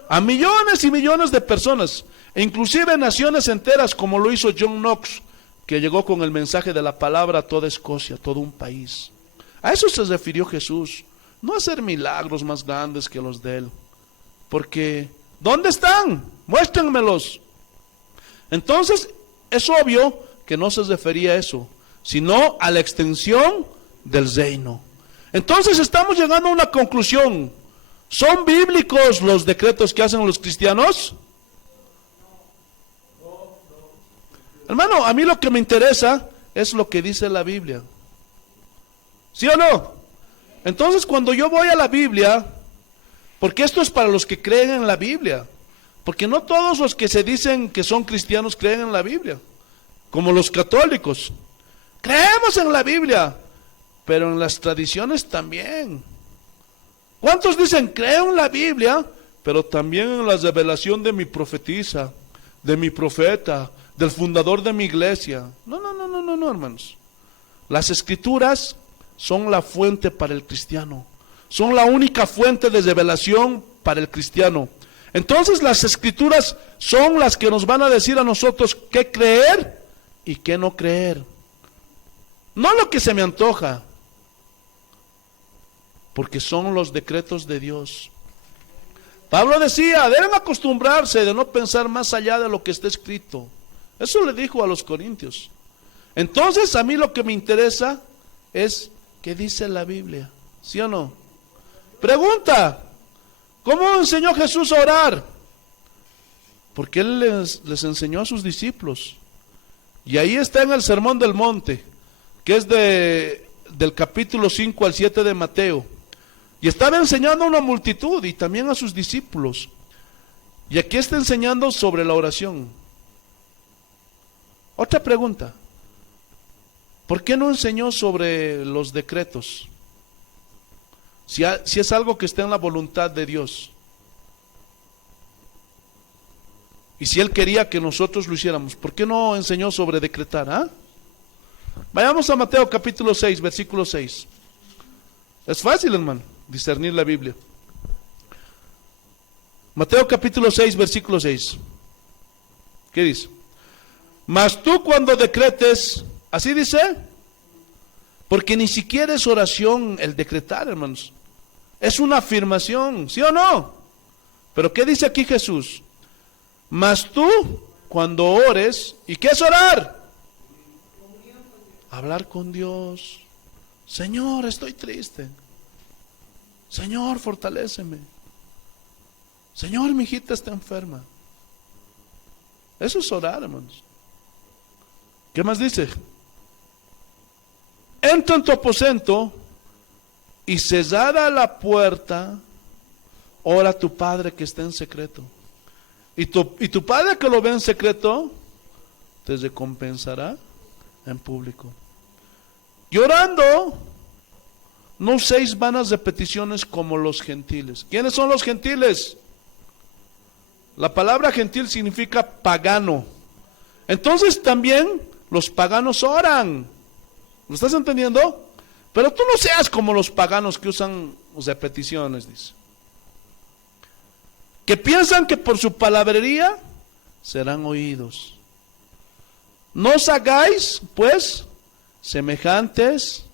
a millones y millones de personas, e inclusive naciones enteras, como lo hizo John Knox, que llegó con el mensaje de la palabra a toda Escocia, todo un país. A eso se refirió Jesús, no a hacer milagros más grandes que los de Él, porque ¿dónde están? Muéstrenmelos. Entonces, es obvio que no se refería a eso, sino a la extensión del reino. Entonces estamos llegando a una conclusión. ¿Son bíblicos los decretos que hacen los cristianos? Hermano, a mí lo que me interesa es lo que dice la Biblia. ¿Sí o no? Entonces, cuando yo voy a la Biblia, porque esto es para los que creen en la Biblia, porque no todos los que se dicen que son cristianos creen en la Biblia, como los católicos. Creemos en la Biblia, pero en las tradiciones también. ¿Cuántos dicen, creo en la Biblia, pero también en la revelación de mi profetisa, de mi profeta, del fundador de mi iglesia? No, hermanos. Las escrituras son la fuente para el cristiano. Son la única fuente de revelación para el cristiano. Entonces las escrituras son las que nos van a decir a nosotros qué creer y qué no creer. No lo que se me antoja, porque son los decretos de Dios. Pablo decía, deben acostumbrarse de no pensar más allá de lo que está escrito. Eso le dijo a los corintios. Entonces a mí lo que me interesa es qué dice la Biblia, ¿sí o no? Pregunta, ¿cómo enseñó Jesús a orar? Porque Él les enseñó a sus discípulos. Y ahí está en el Sermón del Monte, que es de del capítulo 5 al 7 de Mateo. Y estaba enseñando a una multitud y también a sus discípulos. Y aquí está enseñando sobre la oración. Otra pregunta. ¿Por qué no enseñó sobre los decretos? Si es algo que está en la voluntad de Dios. Y si Él quería que nosotros lo hiciéramos, ¿por qué no enseñó sobre decretar? ¿Ah? Vayamos a Mateo capítulo 6, versículo 6. Es fácil, hermano, discernir la Biblia. Mateo capítulo 6, versículo 6. ¿Qué dice? Mas tú cuando decretes, así dice, porque ni siquiera es oración el decretar, hermanos. Es una afirmación, ¿sí o no? Pero ¿qué dice aquí Jesús? Mas tú cuando ores, ¿y qué es orar? Hablar con Dios. Señor, estoy triste. Señor, fortaléceme. Señor, mi hijita está enferma. Eso es orar, hermanos. ¿Qué más dice? Entra en tu aposento y cerrada la puerta, ora a tu Padre que está en secreto. Y tu Padre que lo ve en secreto, te recompensará en público. Y orando, no uséis vanas repeticiones como los gentiles. ¿Quiénes son los gentiles? La palabra gentil significa pagano. Entonces también los paganos oran. ¿Lo estás entendiendo? Pero tú no seas como los paganos que usan repeticiones, dice. Que piensan que por su palabrería serán oídos. No os hagáis, pues, semejantes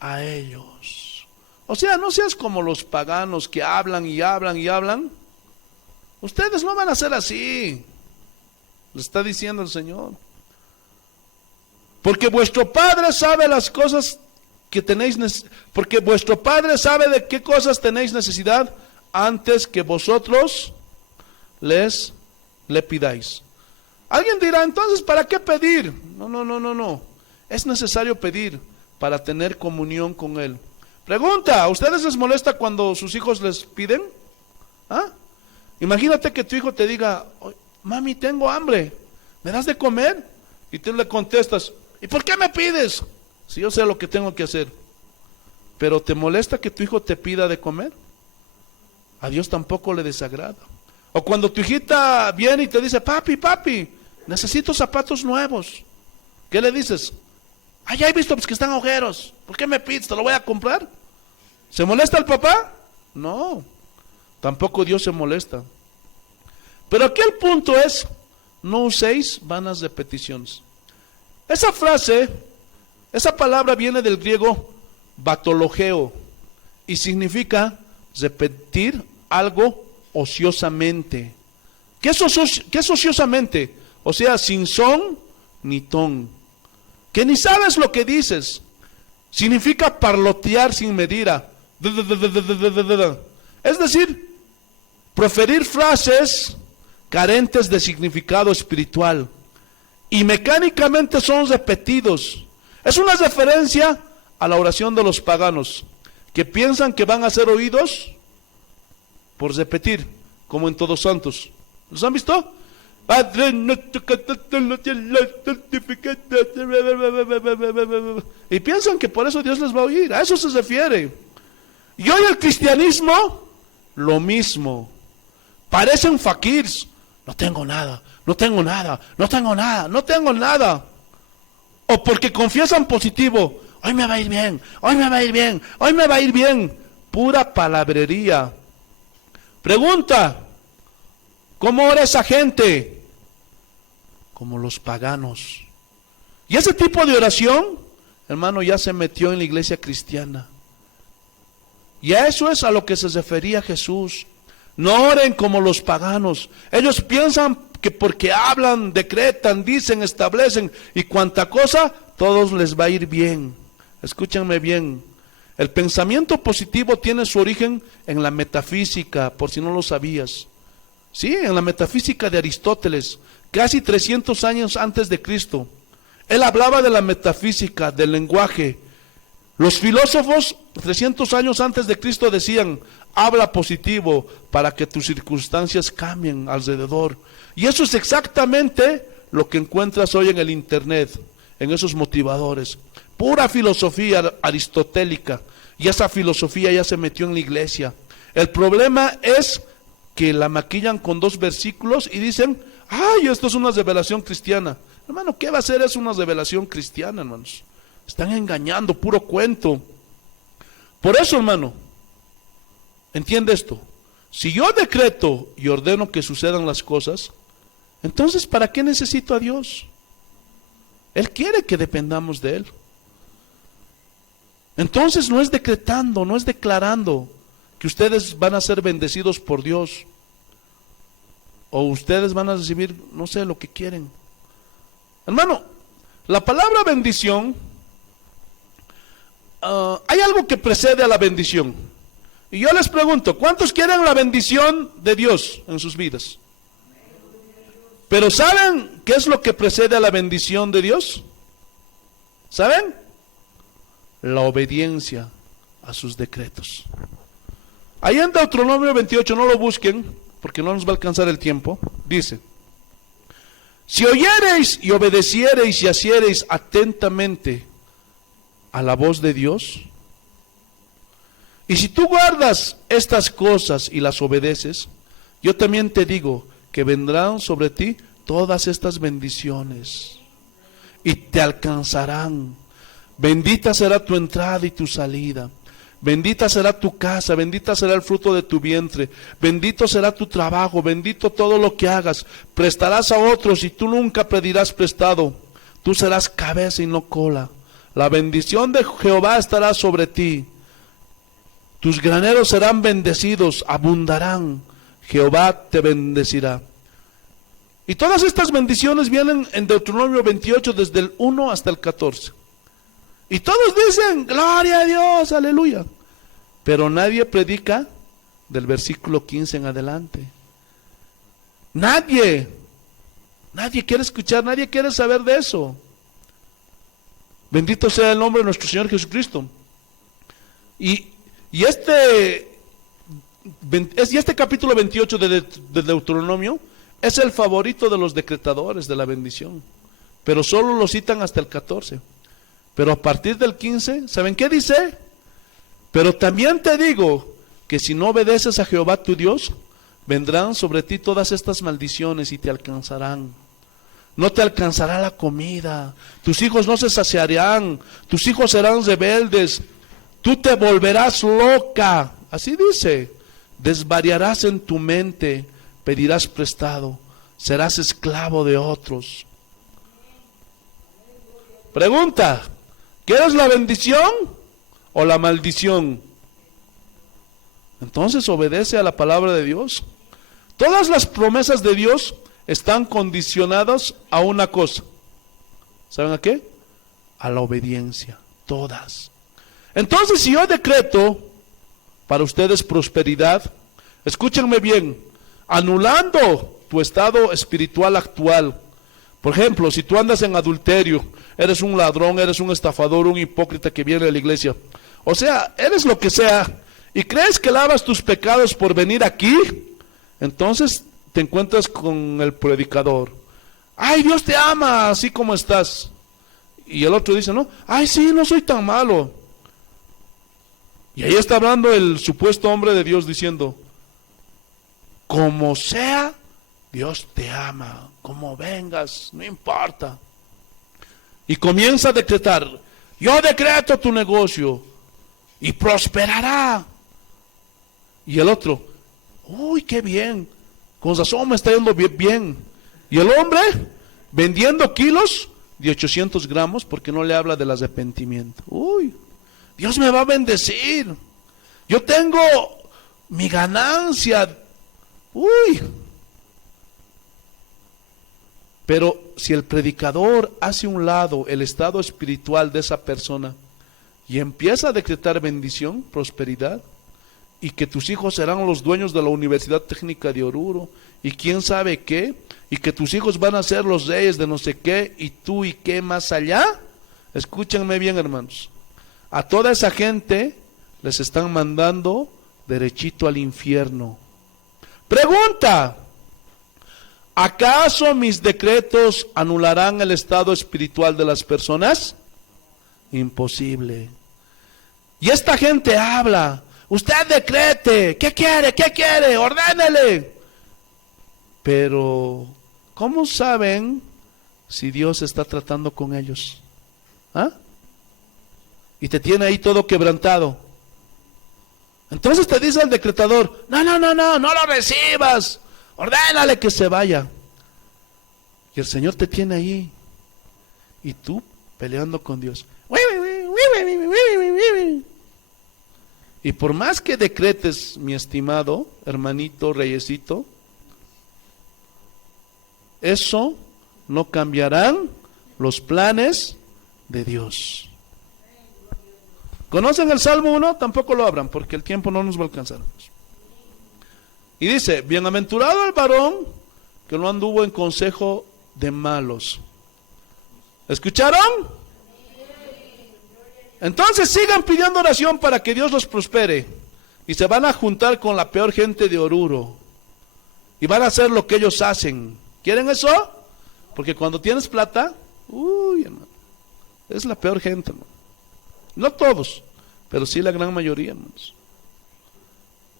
a ellos. O sea, no seas como los paganos que hablan y hablan y hablan. Ustedes no van a ser así. Le está diciendo el Señor. Porque vuestro Padre sabe las cosas que tenéis, porque vuestro Padre sabe de qué cosas tenéis necesidad antes que vosotros le pidáis. Alguien dirá, entonces, ¿para qué pedir? No. Es necesario pedir para tener comunión con Él. Pregunta, ¿a ustedes les molesta cuando sus hijos les piden? ¿Ah? Imagínate que tu hijo te diga, mami, tengo hambre, ¿me das de comer? Y tú le contestas, ¿y por qué me pides? Si yo sé lo que tengo que hacer. Pero ¿te molesta que tu hijo te pida de comer? A Dios tampoco le desagrada. O cuando tu hijita viene y te dice, papi, necesito zapatos nuevos. ¿Qué le dices? Ya he visto pues, que están agujeros. ¿Por qué me pides? ¿Te lo voy a comprar? ¿Se molesta el papá? No, tampoco Dios se molesta. Pero aquí el punto es, no uséis vanas repeticiones. Esa frase, esa palabra viene del griego batologeo y significa repetir algo ociosamente. ¿Qué es ociosamente? O sea, sin son ni ton. Que ni sabes lo que dices. Significa parlotear sin medida. Es decir, proferir frases carentes de significado espiritual y mecánicamente son repetidos. Es una referencia a la oración de los paganos que piensan que van a ser oídos por repetir, como en Todos Santos. ¿Los han visto? Y piensan que por eso Dios les va a oír. A eso se refiere. Y hoy el cristianismo, lo mismo. Parecen faquirs. No tengo nada. O porque confiesan positivo. Hoy me va a ir bien. Pura palabrería. Pregunta, ¿cómo ora esa gente? Como los paganos. Y ese tipo de oración, hermano, ya se metió en la iglesia cristiana. Y a eso es a lo que se refería Jesús. No oren como los paganos. Ellos piensan que porque hablan, decretan, dicen, establecen y cuanta cosa, todos les va a ir bien. Escúchenme bien. El pensamiento positivo tiene su origen en la metafísica, por si no lo sabías. Sí, en la metafísica de Aristóteles, casi 300 años antes de Cristo. Él hablaba de la metafísica, del lenguaje. Los filósofos 300 años antes de Cristo decían, habla positivo para que tus circunstancias cambien alrededor. Y eso es exactamente lo que encuentras hoy en el internet, en esos motivadores. Pura filosofía aristotélica. Y esa filosofía ya se metió en la iglesia. El problema es que la maquillan con 2 versículos y dicen, ay, esto es una revelación cristiana. Hermano, ¿qué va a ser? Es una revelación cristiana, hermanos. Están engañando, puro cuento. Por eso, hermano, entiende esto. Si yo decreto y ordeno que sucedan las cosas, entonces ¿para qué necesito a Dios? Él quiere que dependamos de Él. Entonces no es decretando, no es declarando que ustedes van a ser bendecidos por Dios, o ustedes van a recibir, no sé, lo que quieren. Hermano, la palabra bendición, hay algo que precede a la bendición. Y yo les pregunto, ¿cuántos quieren la bendición de Dios en sus vidas? Pero ¿saben qué es lo que precede a la bendición de Dios? ¿Saben? La obediencia a sus decretos. Ahí en Deuteronomio 28, no lo busquen, porque no nos va a alcanzar el tiempo. Dice, si oyereis y obedeciereis y hiciereis atentamente a la voz de Dios, y si tú guardas estas cosas y las obedeces, yo también te digo que vendrán sobre ti todas estas bendiciones y te alcanzarán. Bendita será tu entrada y tu salida. Bendita será tu casa, bendita será el fruto de tu vientre, bendito será tu trabajo, bendito todo lo que hagas. Prestarás a otros y tú nunca pedirás prestado. Tú serás cabeza y no cola. La bendición de Jehová estará sobre ti. Tus graneros serán bendecidos, abundarán. Jehová te bendecirá. Y todas estas bendiciones vienen en Deuteronomio 28 desde el 1 hasta el 14. Y todos dicen, gloria a Dios, aleluya. Pero nadie predica del versículo 15 en adelante. Nadie quiere escuchar, nadie quiere saber de eso. Bendito sea el nombre de nuestro Señor Jesucristo. Y este capítulo 28 de Deuteronomio es el favorito de los decretadores de la bendición. Pero solo lo citan hasta el 14. Pero a partir del 15, ¿saben qué dice? Pero también te digo que si no obedeces a Jehová tu Dios, vendrán sobre ti todas estas maldiciones y te alcanzarán. No te alcanzará la comida, tus hijos no se saciarán, tus hijos serán rebeldes, tú te volverás loca, así dice, desvariarás en tu mente, pedirás prestado, serás esclavo de otros. Pregunta, ¿quieres la bendición o la maldición? Entonces obedece a la palabra de Dios. Todas las promesas de Dios están condicionadas a una cosa. ¿Saben a qué? A la obediencia, todas. Entonces, si yo decreto para ustedes prosperidad, escúchenme bien, anulando tu estado espiritual actual. Por ejemplo, si tú andas en adulterio, eres un ladrón, eres un estafador, un hipócrita que viene a la iglesia, o sea, eres lo que sea, y crees que lavas tus pecados por venir aquí, entonces te encuentras con el predicador. Ay, Dios te ama así como estás. Y el otro dice, no, ay, sí, no soy tan malo. Y ahí está hablando el supuesto hombre de Dios diciendo, como sea, Dios te ama, como vengas, no importa. Y comienza a decretar, yo decreto tu negocio y prosperará. Y el otro, uy, qué bien, con razón me está yendo bien. Y el hombre vendiendo kilos de 800 gramos porque no le habla del arrepentimiento. Uy, Dios me va a bendecir. Yo tengo mi ganancia. Uy. Pero si el predicador hace a un lado el estado espiritual de esa persona y empieza a decretar bendición, prosperidad, y que tus hijos serán los dueños de la Universidad Técnica de Oruro, y quién sabe qué, y que tus hijos van a ser los reyes de no sé qué, y tú y qué más allá, escúchenme bien, hermanos, A toda esa gente les están mandando derechito al infierno. Pregunta: ¿acaso mis decretos anularán el estado espiritual de las personas? Imposible. Y esta gente habla: usted decrete, ¿qué quiere? ¿Qué quiere? Ordénele. Pero, ¿cómo saben si Dios está tratando con ellos? ¿Ah? Y te tiene ahí todo quebrantado. Entonces te dice el decretador: no lo recibas, ordénale que se vaya. Y el Señor te tiene ahí, y tú peleando con Dios. Y por más que decretes, mi estimado hermanito, reyesito, eso no cambiarán los planes de Dios. ¿Conocen el Salmo 1? Tampoco lo abran, porque el tiempo no nos va a alcanzar. Y dice: bienaventurado el varón que no anduvo en consejo de malos. ¿Escucharon? Entonces sigan pidiendo oración para que Dios los prospere. Y se van a juntar con la peor gente de Oruro. Y van a hacer lo que ellos hacen. ¿Quieren eso? Porque cuando tienes plata, uy, hermano, es la peor gente, hermano. No todos, pero sí la gran mayoría, hermanos.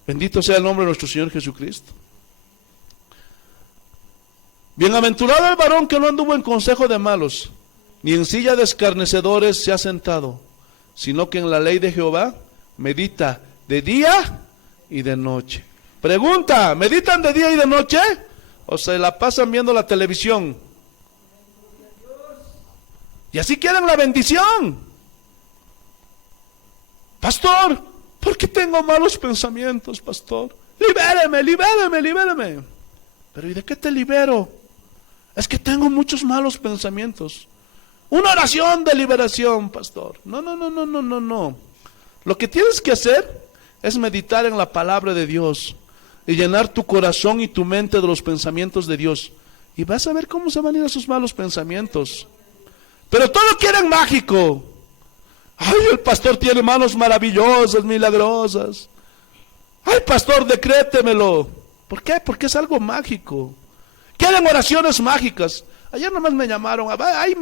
Bendito sea el nombre de nuestro Señor Jesucristo. Bienaventurado el varón que no anduvo en consejo de malos, ni en silla de escarnecedores se ha sentado, sino que en la ley de Jehová medita de día y de noche. Pregunta: ¿meditan de día y de noche? ¿O se la pasan viendo la televisión? Y así quieren la bendición. Pastor, ¿por qué tengo malos pensamientos, pastor? Libéreme. Pero ¿y de qué te libero? Es que tengo muchos malos pensamientos. Una oración de liberación, pastor. No. Lo que tienes que hacer es meditar en la palabra de Dios y llenar tu corazón y tu mente de los pensamientos de Dios. Y vas a ver cómo se van a ir esos malos pensamientos. Pero todo quieren mágico. Ay, el pastor tiene manos maravillosas, milagrosas. Ay, pastor, decrétemelo. ¿Por qué? Porque es algo mágico. Quieren oraciones mágicas. Ayer nomás me llamaron,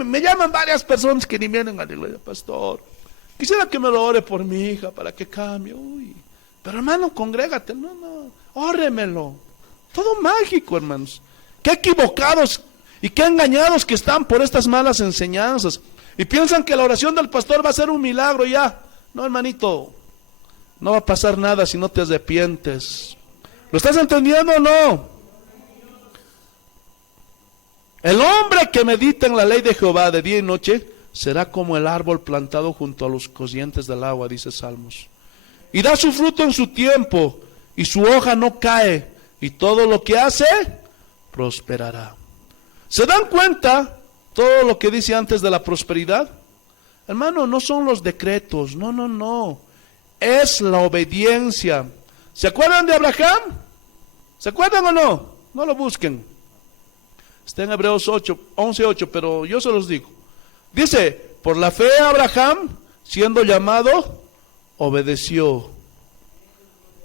me llaman varias personas que ni vienen a la iglesia. Pastor, quisiera que me lo ore por mi hija para que cambie. Uy, pero hermano, congrégate. No, óremelo. Todo mágico, hermanos. Qué equivocados y qué engañados que están por estas malas enseñanzas. Y piensan que la oración del pastor va a ser un milagro ya. No, hermanito, no va a pasar nada si no te arrepientes. ¿Lo estás entendiendo o no? El hombre que medita en la ley de Jehová de día y noche será como el árbol plantado junto a los corrientes del agua, dice Salmos. Y da su fruto en su tiempo, y su hoja no cae, y todo lo que hace prosperará. ¿Se dan cuenta todo lo que dice antes de la prosperidad? Hermano, no son los decretos, no. Es la obediencia. ¿Se acuerdan de Abraham? ¿Se acuerdan o no? No lo busquen. Está en Hebreos 11:8, pero yo se los digo. Dice: por la fe Abraham, siendo llamado, obedeció.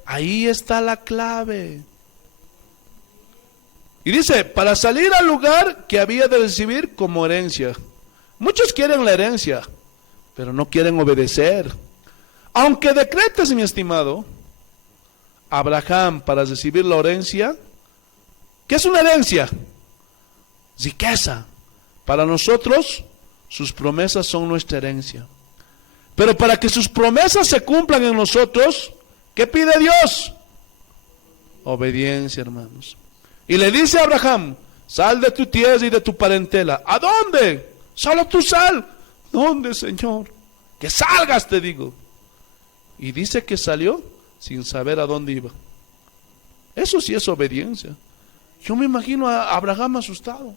Ahí está la clave. Y dice: para salir al lugar que había de recibir como herencia. Muchos quieren la herencia, pero no quieren obedecer. Aunque decretes, mi estimado, Abraham, para recibir la herencia, ¿qué es una herencia? Riqueza. Para nosotros, sus promesas son nuestra herencia. Pero para que sus promesas se cumplan en nosotros, ¿qué pide Dios? Obediencia, hermanos. Y le dice a Abraham: sal de tu tierra y de tu parentela. ¿A dónde? Solo tú sal. ¿Dónde, Señor? Que salgas, te digo. Y dice que salió sin saber a dónde iba. Eso sí es obediencia. Yo me imagino a Abraham asustado.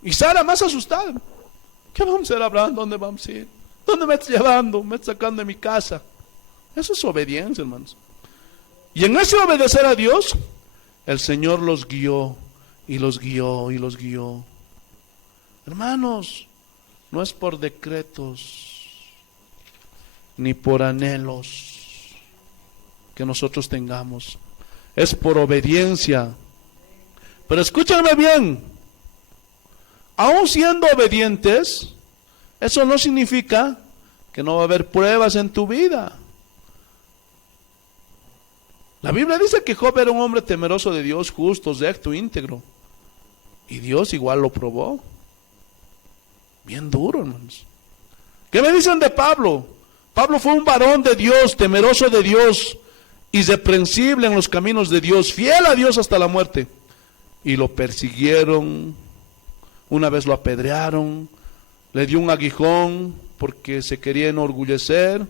Y Sara más asustada. ¿Qué vamos a hacer, Abraham? ¿Dónde vamos a ir? ¿Dónde me estás llevando? Me estás sacando de mi casa. Eso es obediencia, hermanos. Y en ese obedecer a Dios, el Señor los guió, y los guió, y los guió. Hermanos, no es por decretos. ni por anhelos que nosotros tengamos. Es por obediencia. Pero escúchame bien, aún siendo obedientes, eso no significa que no va a haber pruebas en tu vida. La Biblia dice que Job era un hombre temeroso de Dios, justo, recto, íntegro. Y Dios igual lo probó. Bien duro, hermanos. ¿Qué me dicen de Pablo? Pablo fue un varón de Dios, temeroso de Dios, irreprensible en los caminos de Dios, fiel a Dios hasta la muerte. Y lo persiguieron, una vez lo apedrearon, le dio un aguijón porque se quería enorgullecer,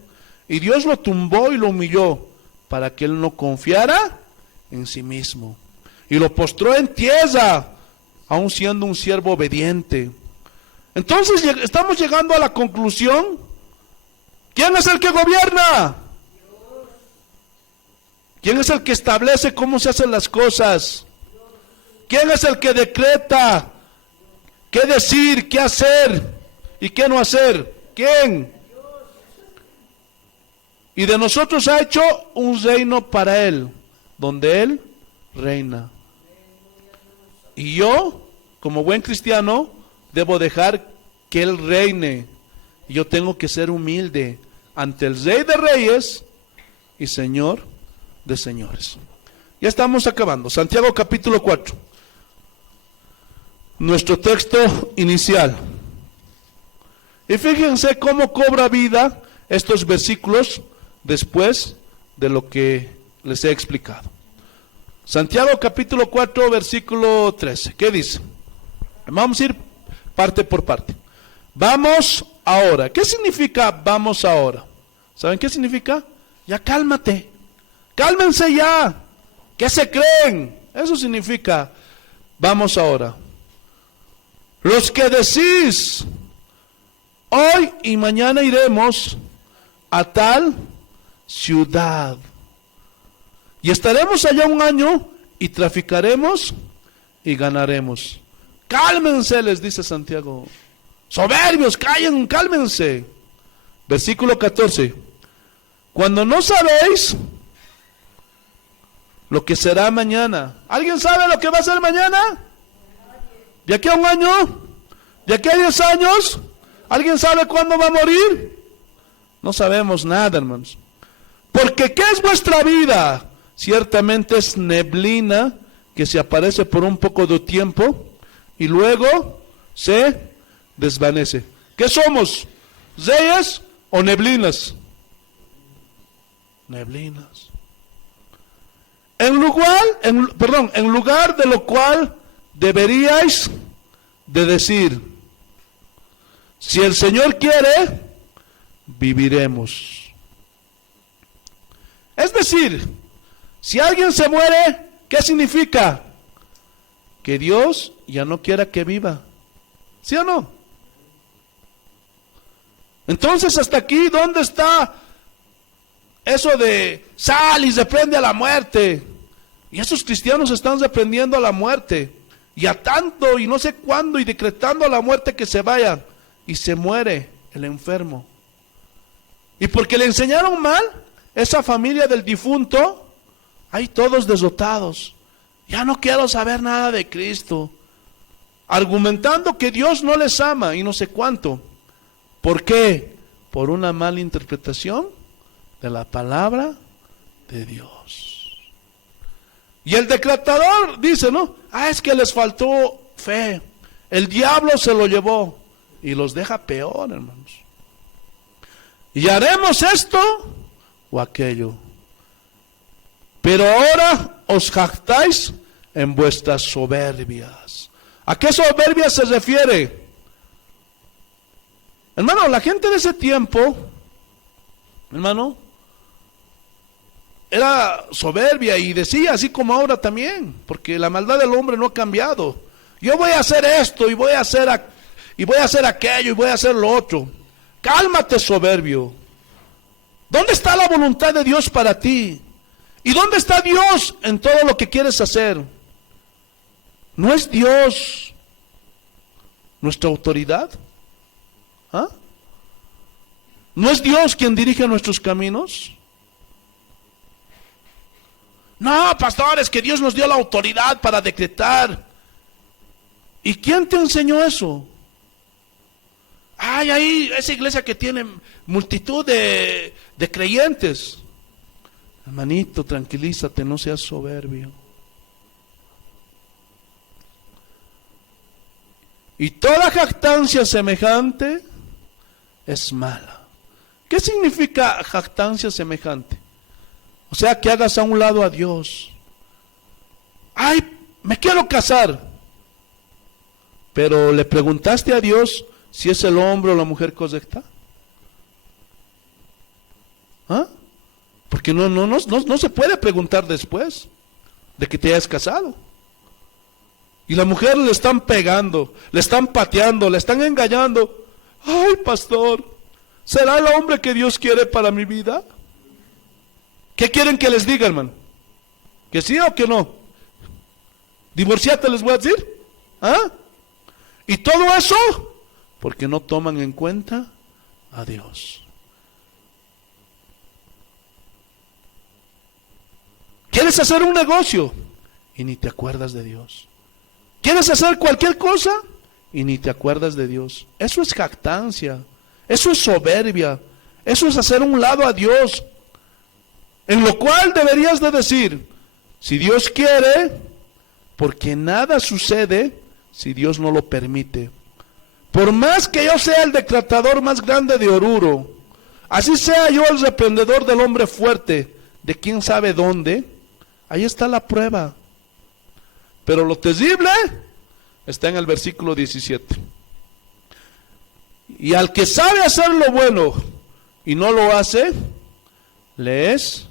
y Dios lo tumbó y lo humilló para que él no confiara en sí mismo. Y lo postró en tierra, aun siendo un siervo obediente. Entonces estamos llegando a la conclusión: ¿quién es el que gobierna? ¿Quién es el que establece cómo se hacen las cosas? ¿Quién es el que decreta qué decir, qué hacer y qué no hacer? ¿Quién? Y de nosotros ha hecho un reino para Él, donde Él reina. Y yo, como buen cristiano, debo dejar que Él reine. Y yo tengo que ser humilde ante el Rey de Reyes y Señor de Señores. Ya estamos acabando. Santiago capítulo 4. Nuestro texto inicial. Y fíjense cómo cobra vida estos versículos después de lo que les he explicado. Santiago capítulo 4 versículo 13. ¿Qué dice? Vamos a ir parte por parte. Vamos ahora. ¿Qué significa vamos ahora? ¿Saben qué significa? Ya cálmate. Cálmense ya. ¿Qué se creen? Eso significa vamos ahora. Los que decís, hoy y mañana iremos a tal ciudad y estaremos allá un año y traficaremos y ganaremos. Cálmense, les dice Santiago. Soberbios, cálmense. Versículo 14. Cuando no sabéis lo que será mañana. ¿Alguien sabe lo que va a ser mañana? ¿De aquí a un año? ¿De aquí a 10 años? ¿Alguien sabe cuándo va a morir? No sabemos nada, hermanos. Porque ¿qué es vuestra vida? Ciertamente es neblina que se aparece por un poco de tiempo y luego se desvanece. ¿Qué somos? ¿Reyes o neblinas? Neblinas. En lugar de lo cual deberíais de decir: si el Señor quiere, viviremos. Es decir, si alguien se muere, ¿qué significa? Que Dios ya no quiera que viva. ¿Sí o no? Entonces, hasta aquí, ¿dónde está eso de sal y reprende a la muerte? Y esos cristianos están reprendiendo a la muerte, y atando y no sé cuándo, y decretando a la muerte que se vaya, y se muere el enfermo. Y porque le enseñaron mal, esa familia del difunto, hay todos derrotados. Ya no quiero saber nada de Cristo, argumentando que Dios no les ama y no sé cuánto. ¿Por qué? Por una mala interpretación de la palabra de Dios. Y el decretador dice, ¿no? Es que les faltó fe. El diablo se lo llevó y los deja peor, hermanos. Y haremos esto o aquello. Pero ahora os jactáis en vuestras soberbias. ¿A qué soberbia se refiere? Hermano, la gente de ese tiempo, hermano, era soberbia y decía así como ahora también, porque la maldad del hombre no ha cambiado. Yo voy a hacer esto y voy a hacer aquello y voy a hacer lo otro. Cálmate, soberbio. ¿Dónde está la voluntad de Dios para ti? ¿Y dónde está Dios en todo lo que quieres hacer? ¿No es Dios nuestra autoridad? ¿Ah? ¿No es Dios quien dirige nuestros caminos? No, pastor, es que Dios nos dio la autoridad para decretar. ¿Y quién te enseñó eso? Ay, ahí, esa iglesia que tiene multitud de creyentes. Hermanito, tranquilízate, no seas soberbio. Y toda jactancia semejante es mala. ¿Qué significa jactancia semejante? O sea, que hagas a un lado a Dios. Ay, me quiero casar. Pero ¿le preguntaste a Dios si es el hombre o la mujer correcta? ¿Ah? Porque no se puede preguntar después de que te hayas casado. Y la mujer le están pegando, le están pateando, le están engañando. Ay, pastor, ¿será el hombre que Dios quiere para mi vida? ¿Qué quieren que les diga, hermano? ¿Que sí o que no? ¿Divorciate les voy a decir? ¿Ah? Y todo eso porque no toman en cuenta a Dios. ¿Quieres hacer un negocio? Y ni te acuerdas de Dios. ¿Quieres hacer cualquier cosa? Y ni te acuerdas de Dios. Eso es jactancia. Eso es soberbia. Eso es hacer un lado a Dios. En lo cual deberías de decir, si Dios quiere, porque nada sucede si Dios no lo permite. Por más que yo sea el decretador más grande de Oruro, así sea yo el reprendedor del hombre fuerte, de quién sabe dónde, ahí está la prueba. Pero lo terrible está en el versículo 17. Y al que sabe hacer lo bueno y no lo hace, le es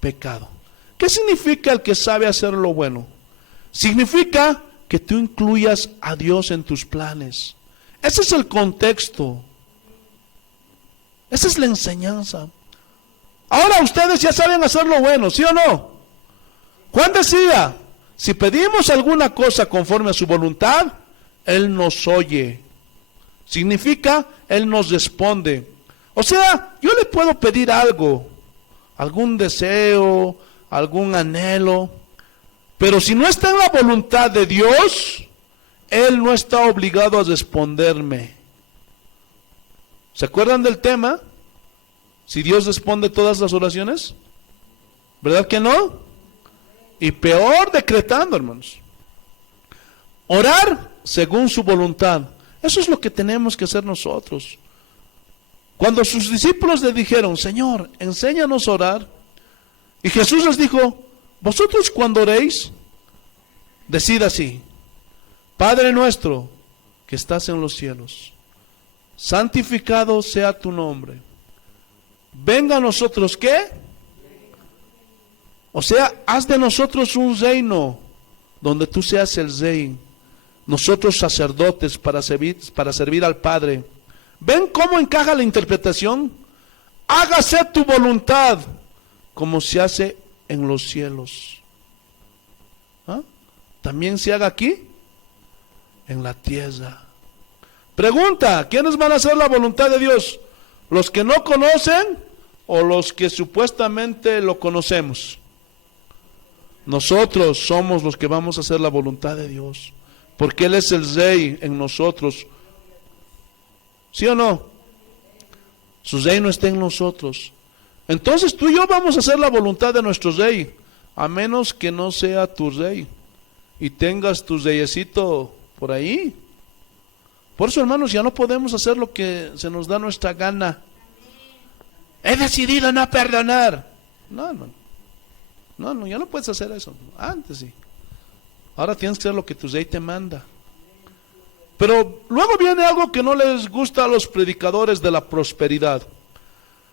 pecado. ¿Qué significa el que sabe hacer lo bueno? Significa que tú incluyas a Dios en tus planes. Ese es el contexto. Esa es la enseñanza. Ahora ustedes ya saben hacer lo bueno, ¿sí o no? Juan decía, si pedimos alguna cosa conforme a su voluntad, Él nos oye. Significa, Él nos responde. O sea, yo le puedo pedir algo, algún deseo, algún anhelo, pero si no está en la voluntad de Dios, Él no está obligado a responderme. ¿Se acuerdan del tema? Si Dios responde todas las oraciones, ¿verdad que no? Y peor decretando, hermanos. Orar según su voluntad. Eso es lo que tenemos que hacer nosotros. Cuando sus discípulos le dijeron, Señor, enséñanos a orar, y Jesús les dijo, vosotros cuando oréis, decid así, Padre nuestro que estás en los cielos, santificado sea tu nombre. Venga a nosotros, ¿qué? O sea, haz de nosotros un reino donde tú seas el rey. Nosotros sacerdotes para servir al Padre. ¿Ven cómo encaja la interpretación? Hágase tu voluntad como se hace en los cielos. ¿Ah? ¿También se haga aquí? En la tierra. Pregunta, ¿quiénes van a hacer la voluntad de Dios? ¿Los que no conocen o los que supuestamente lo conocemos? Nosotros somos los que vamos a hacer la voluntad de Dios, porque Él es el Rey en nosotros. ¿Sí o no? Su reino está en nosotros. Entonces tú y yo vamos a hacer la voluntad de nuestro Rey, a menos que no sea tu Rey y tengas tu reyecito por ahí. Por eso, hermanos, ya no podemos hacer lo que se nos da nuestra gana. He decidido no perdonar. No, ya no puedes hacer eso. Antes sí. Ahora tienes que hacer lo que tu rey te manda. Pero luego viene algo que no les gusta a los predicadores de la prosperidad.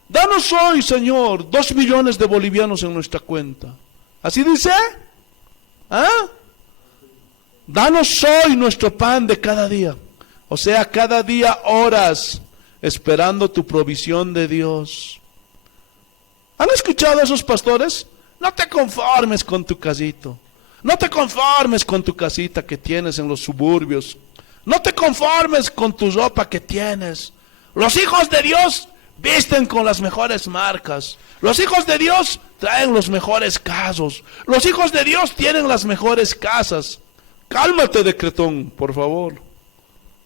Danos hoy, Señor, 2 millones de bolivianos en nuestra cuenta. ¿Así dice? ¿Ah? Danos hoy nuestro pan de cada día. O sea, cada día oras esperando tu provisión de Dios. ¿Han escuchado a esos pastores? No te conformes con tu casito. No te conformes con tu casita que tienes en los suburbios. No te conformes con tu ropa que tienes. Los hijos de Dios visten con las mejores marcas. Los hijos de Dios traen los mejores carros. Los hijos de Dios tienen las mejores casas. Cálmate, decretón, por favor.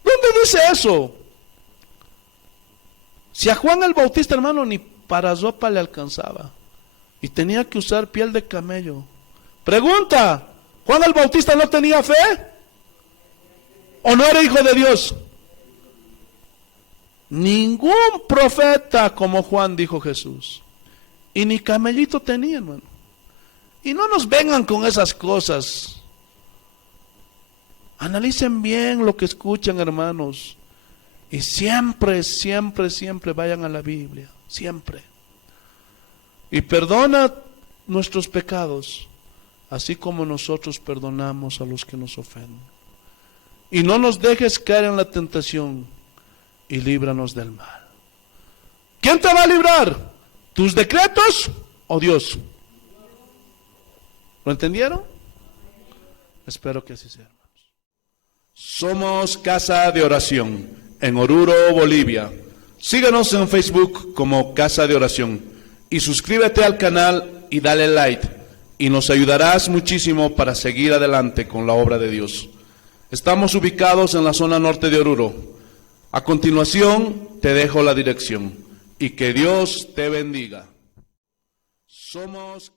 ¿Dónde dice eso? Si a Juan el Bautista, hermano, ni para ropa le alcanzaba. Y tenía que usar piel de camello. Pregunta, ¿Juan el Bautista no tenía fe? ¿O no era hijo de Dios? Ningún profeta como Juan, dijo Jesús. Y ni camellito tenía, hermano. Y no nos vengan con esas cosas. Analicen bien lo que escuchan, hermanos. Y siempre, siempre, siempre vayan a la Biblia. Siempre. Y perdona nuestros pecados, así como nosotros perdonamos a los que nos ofenden. Y no nos dejes caer en la tentación, y líbranos del mal. ¿Quién te va a librar? ¿Tus decretos o Dios? ¿Lo entendieron? Espero que así sea. Somos Casa de Oración en Oruro, Bolivia. Síguenos en Facebook como Casa de Oración y suscríbete al canal y dale like y nos ayudarás muchísimo para seguir adelante con la obra de Dios. Estamos ubicados en la zona norte de Oruro. A continuación te dejo la dirección y que Dios te bendiga. Somos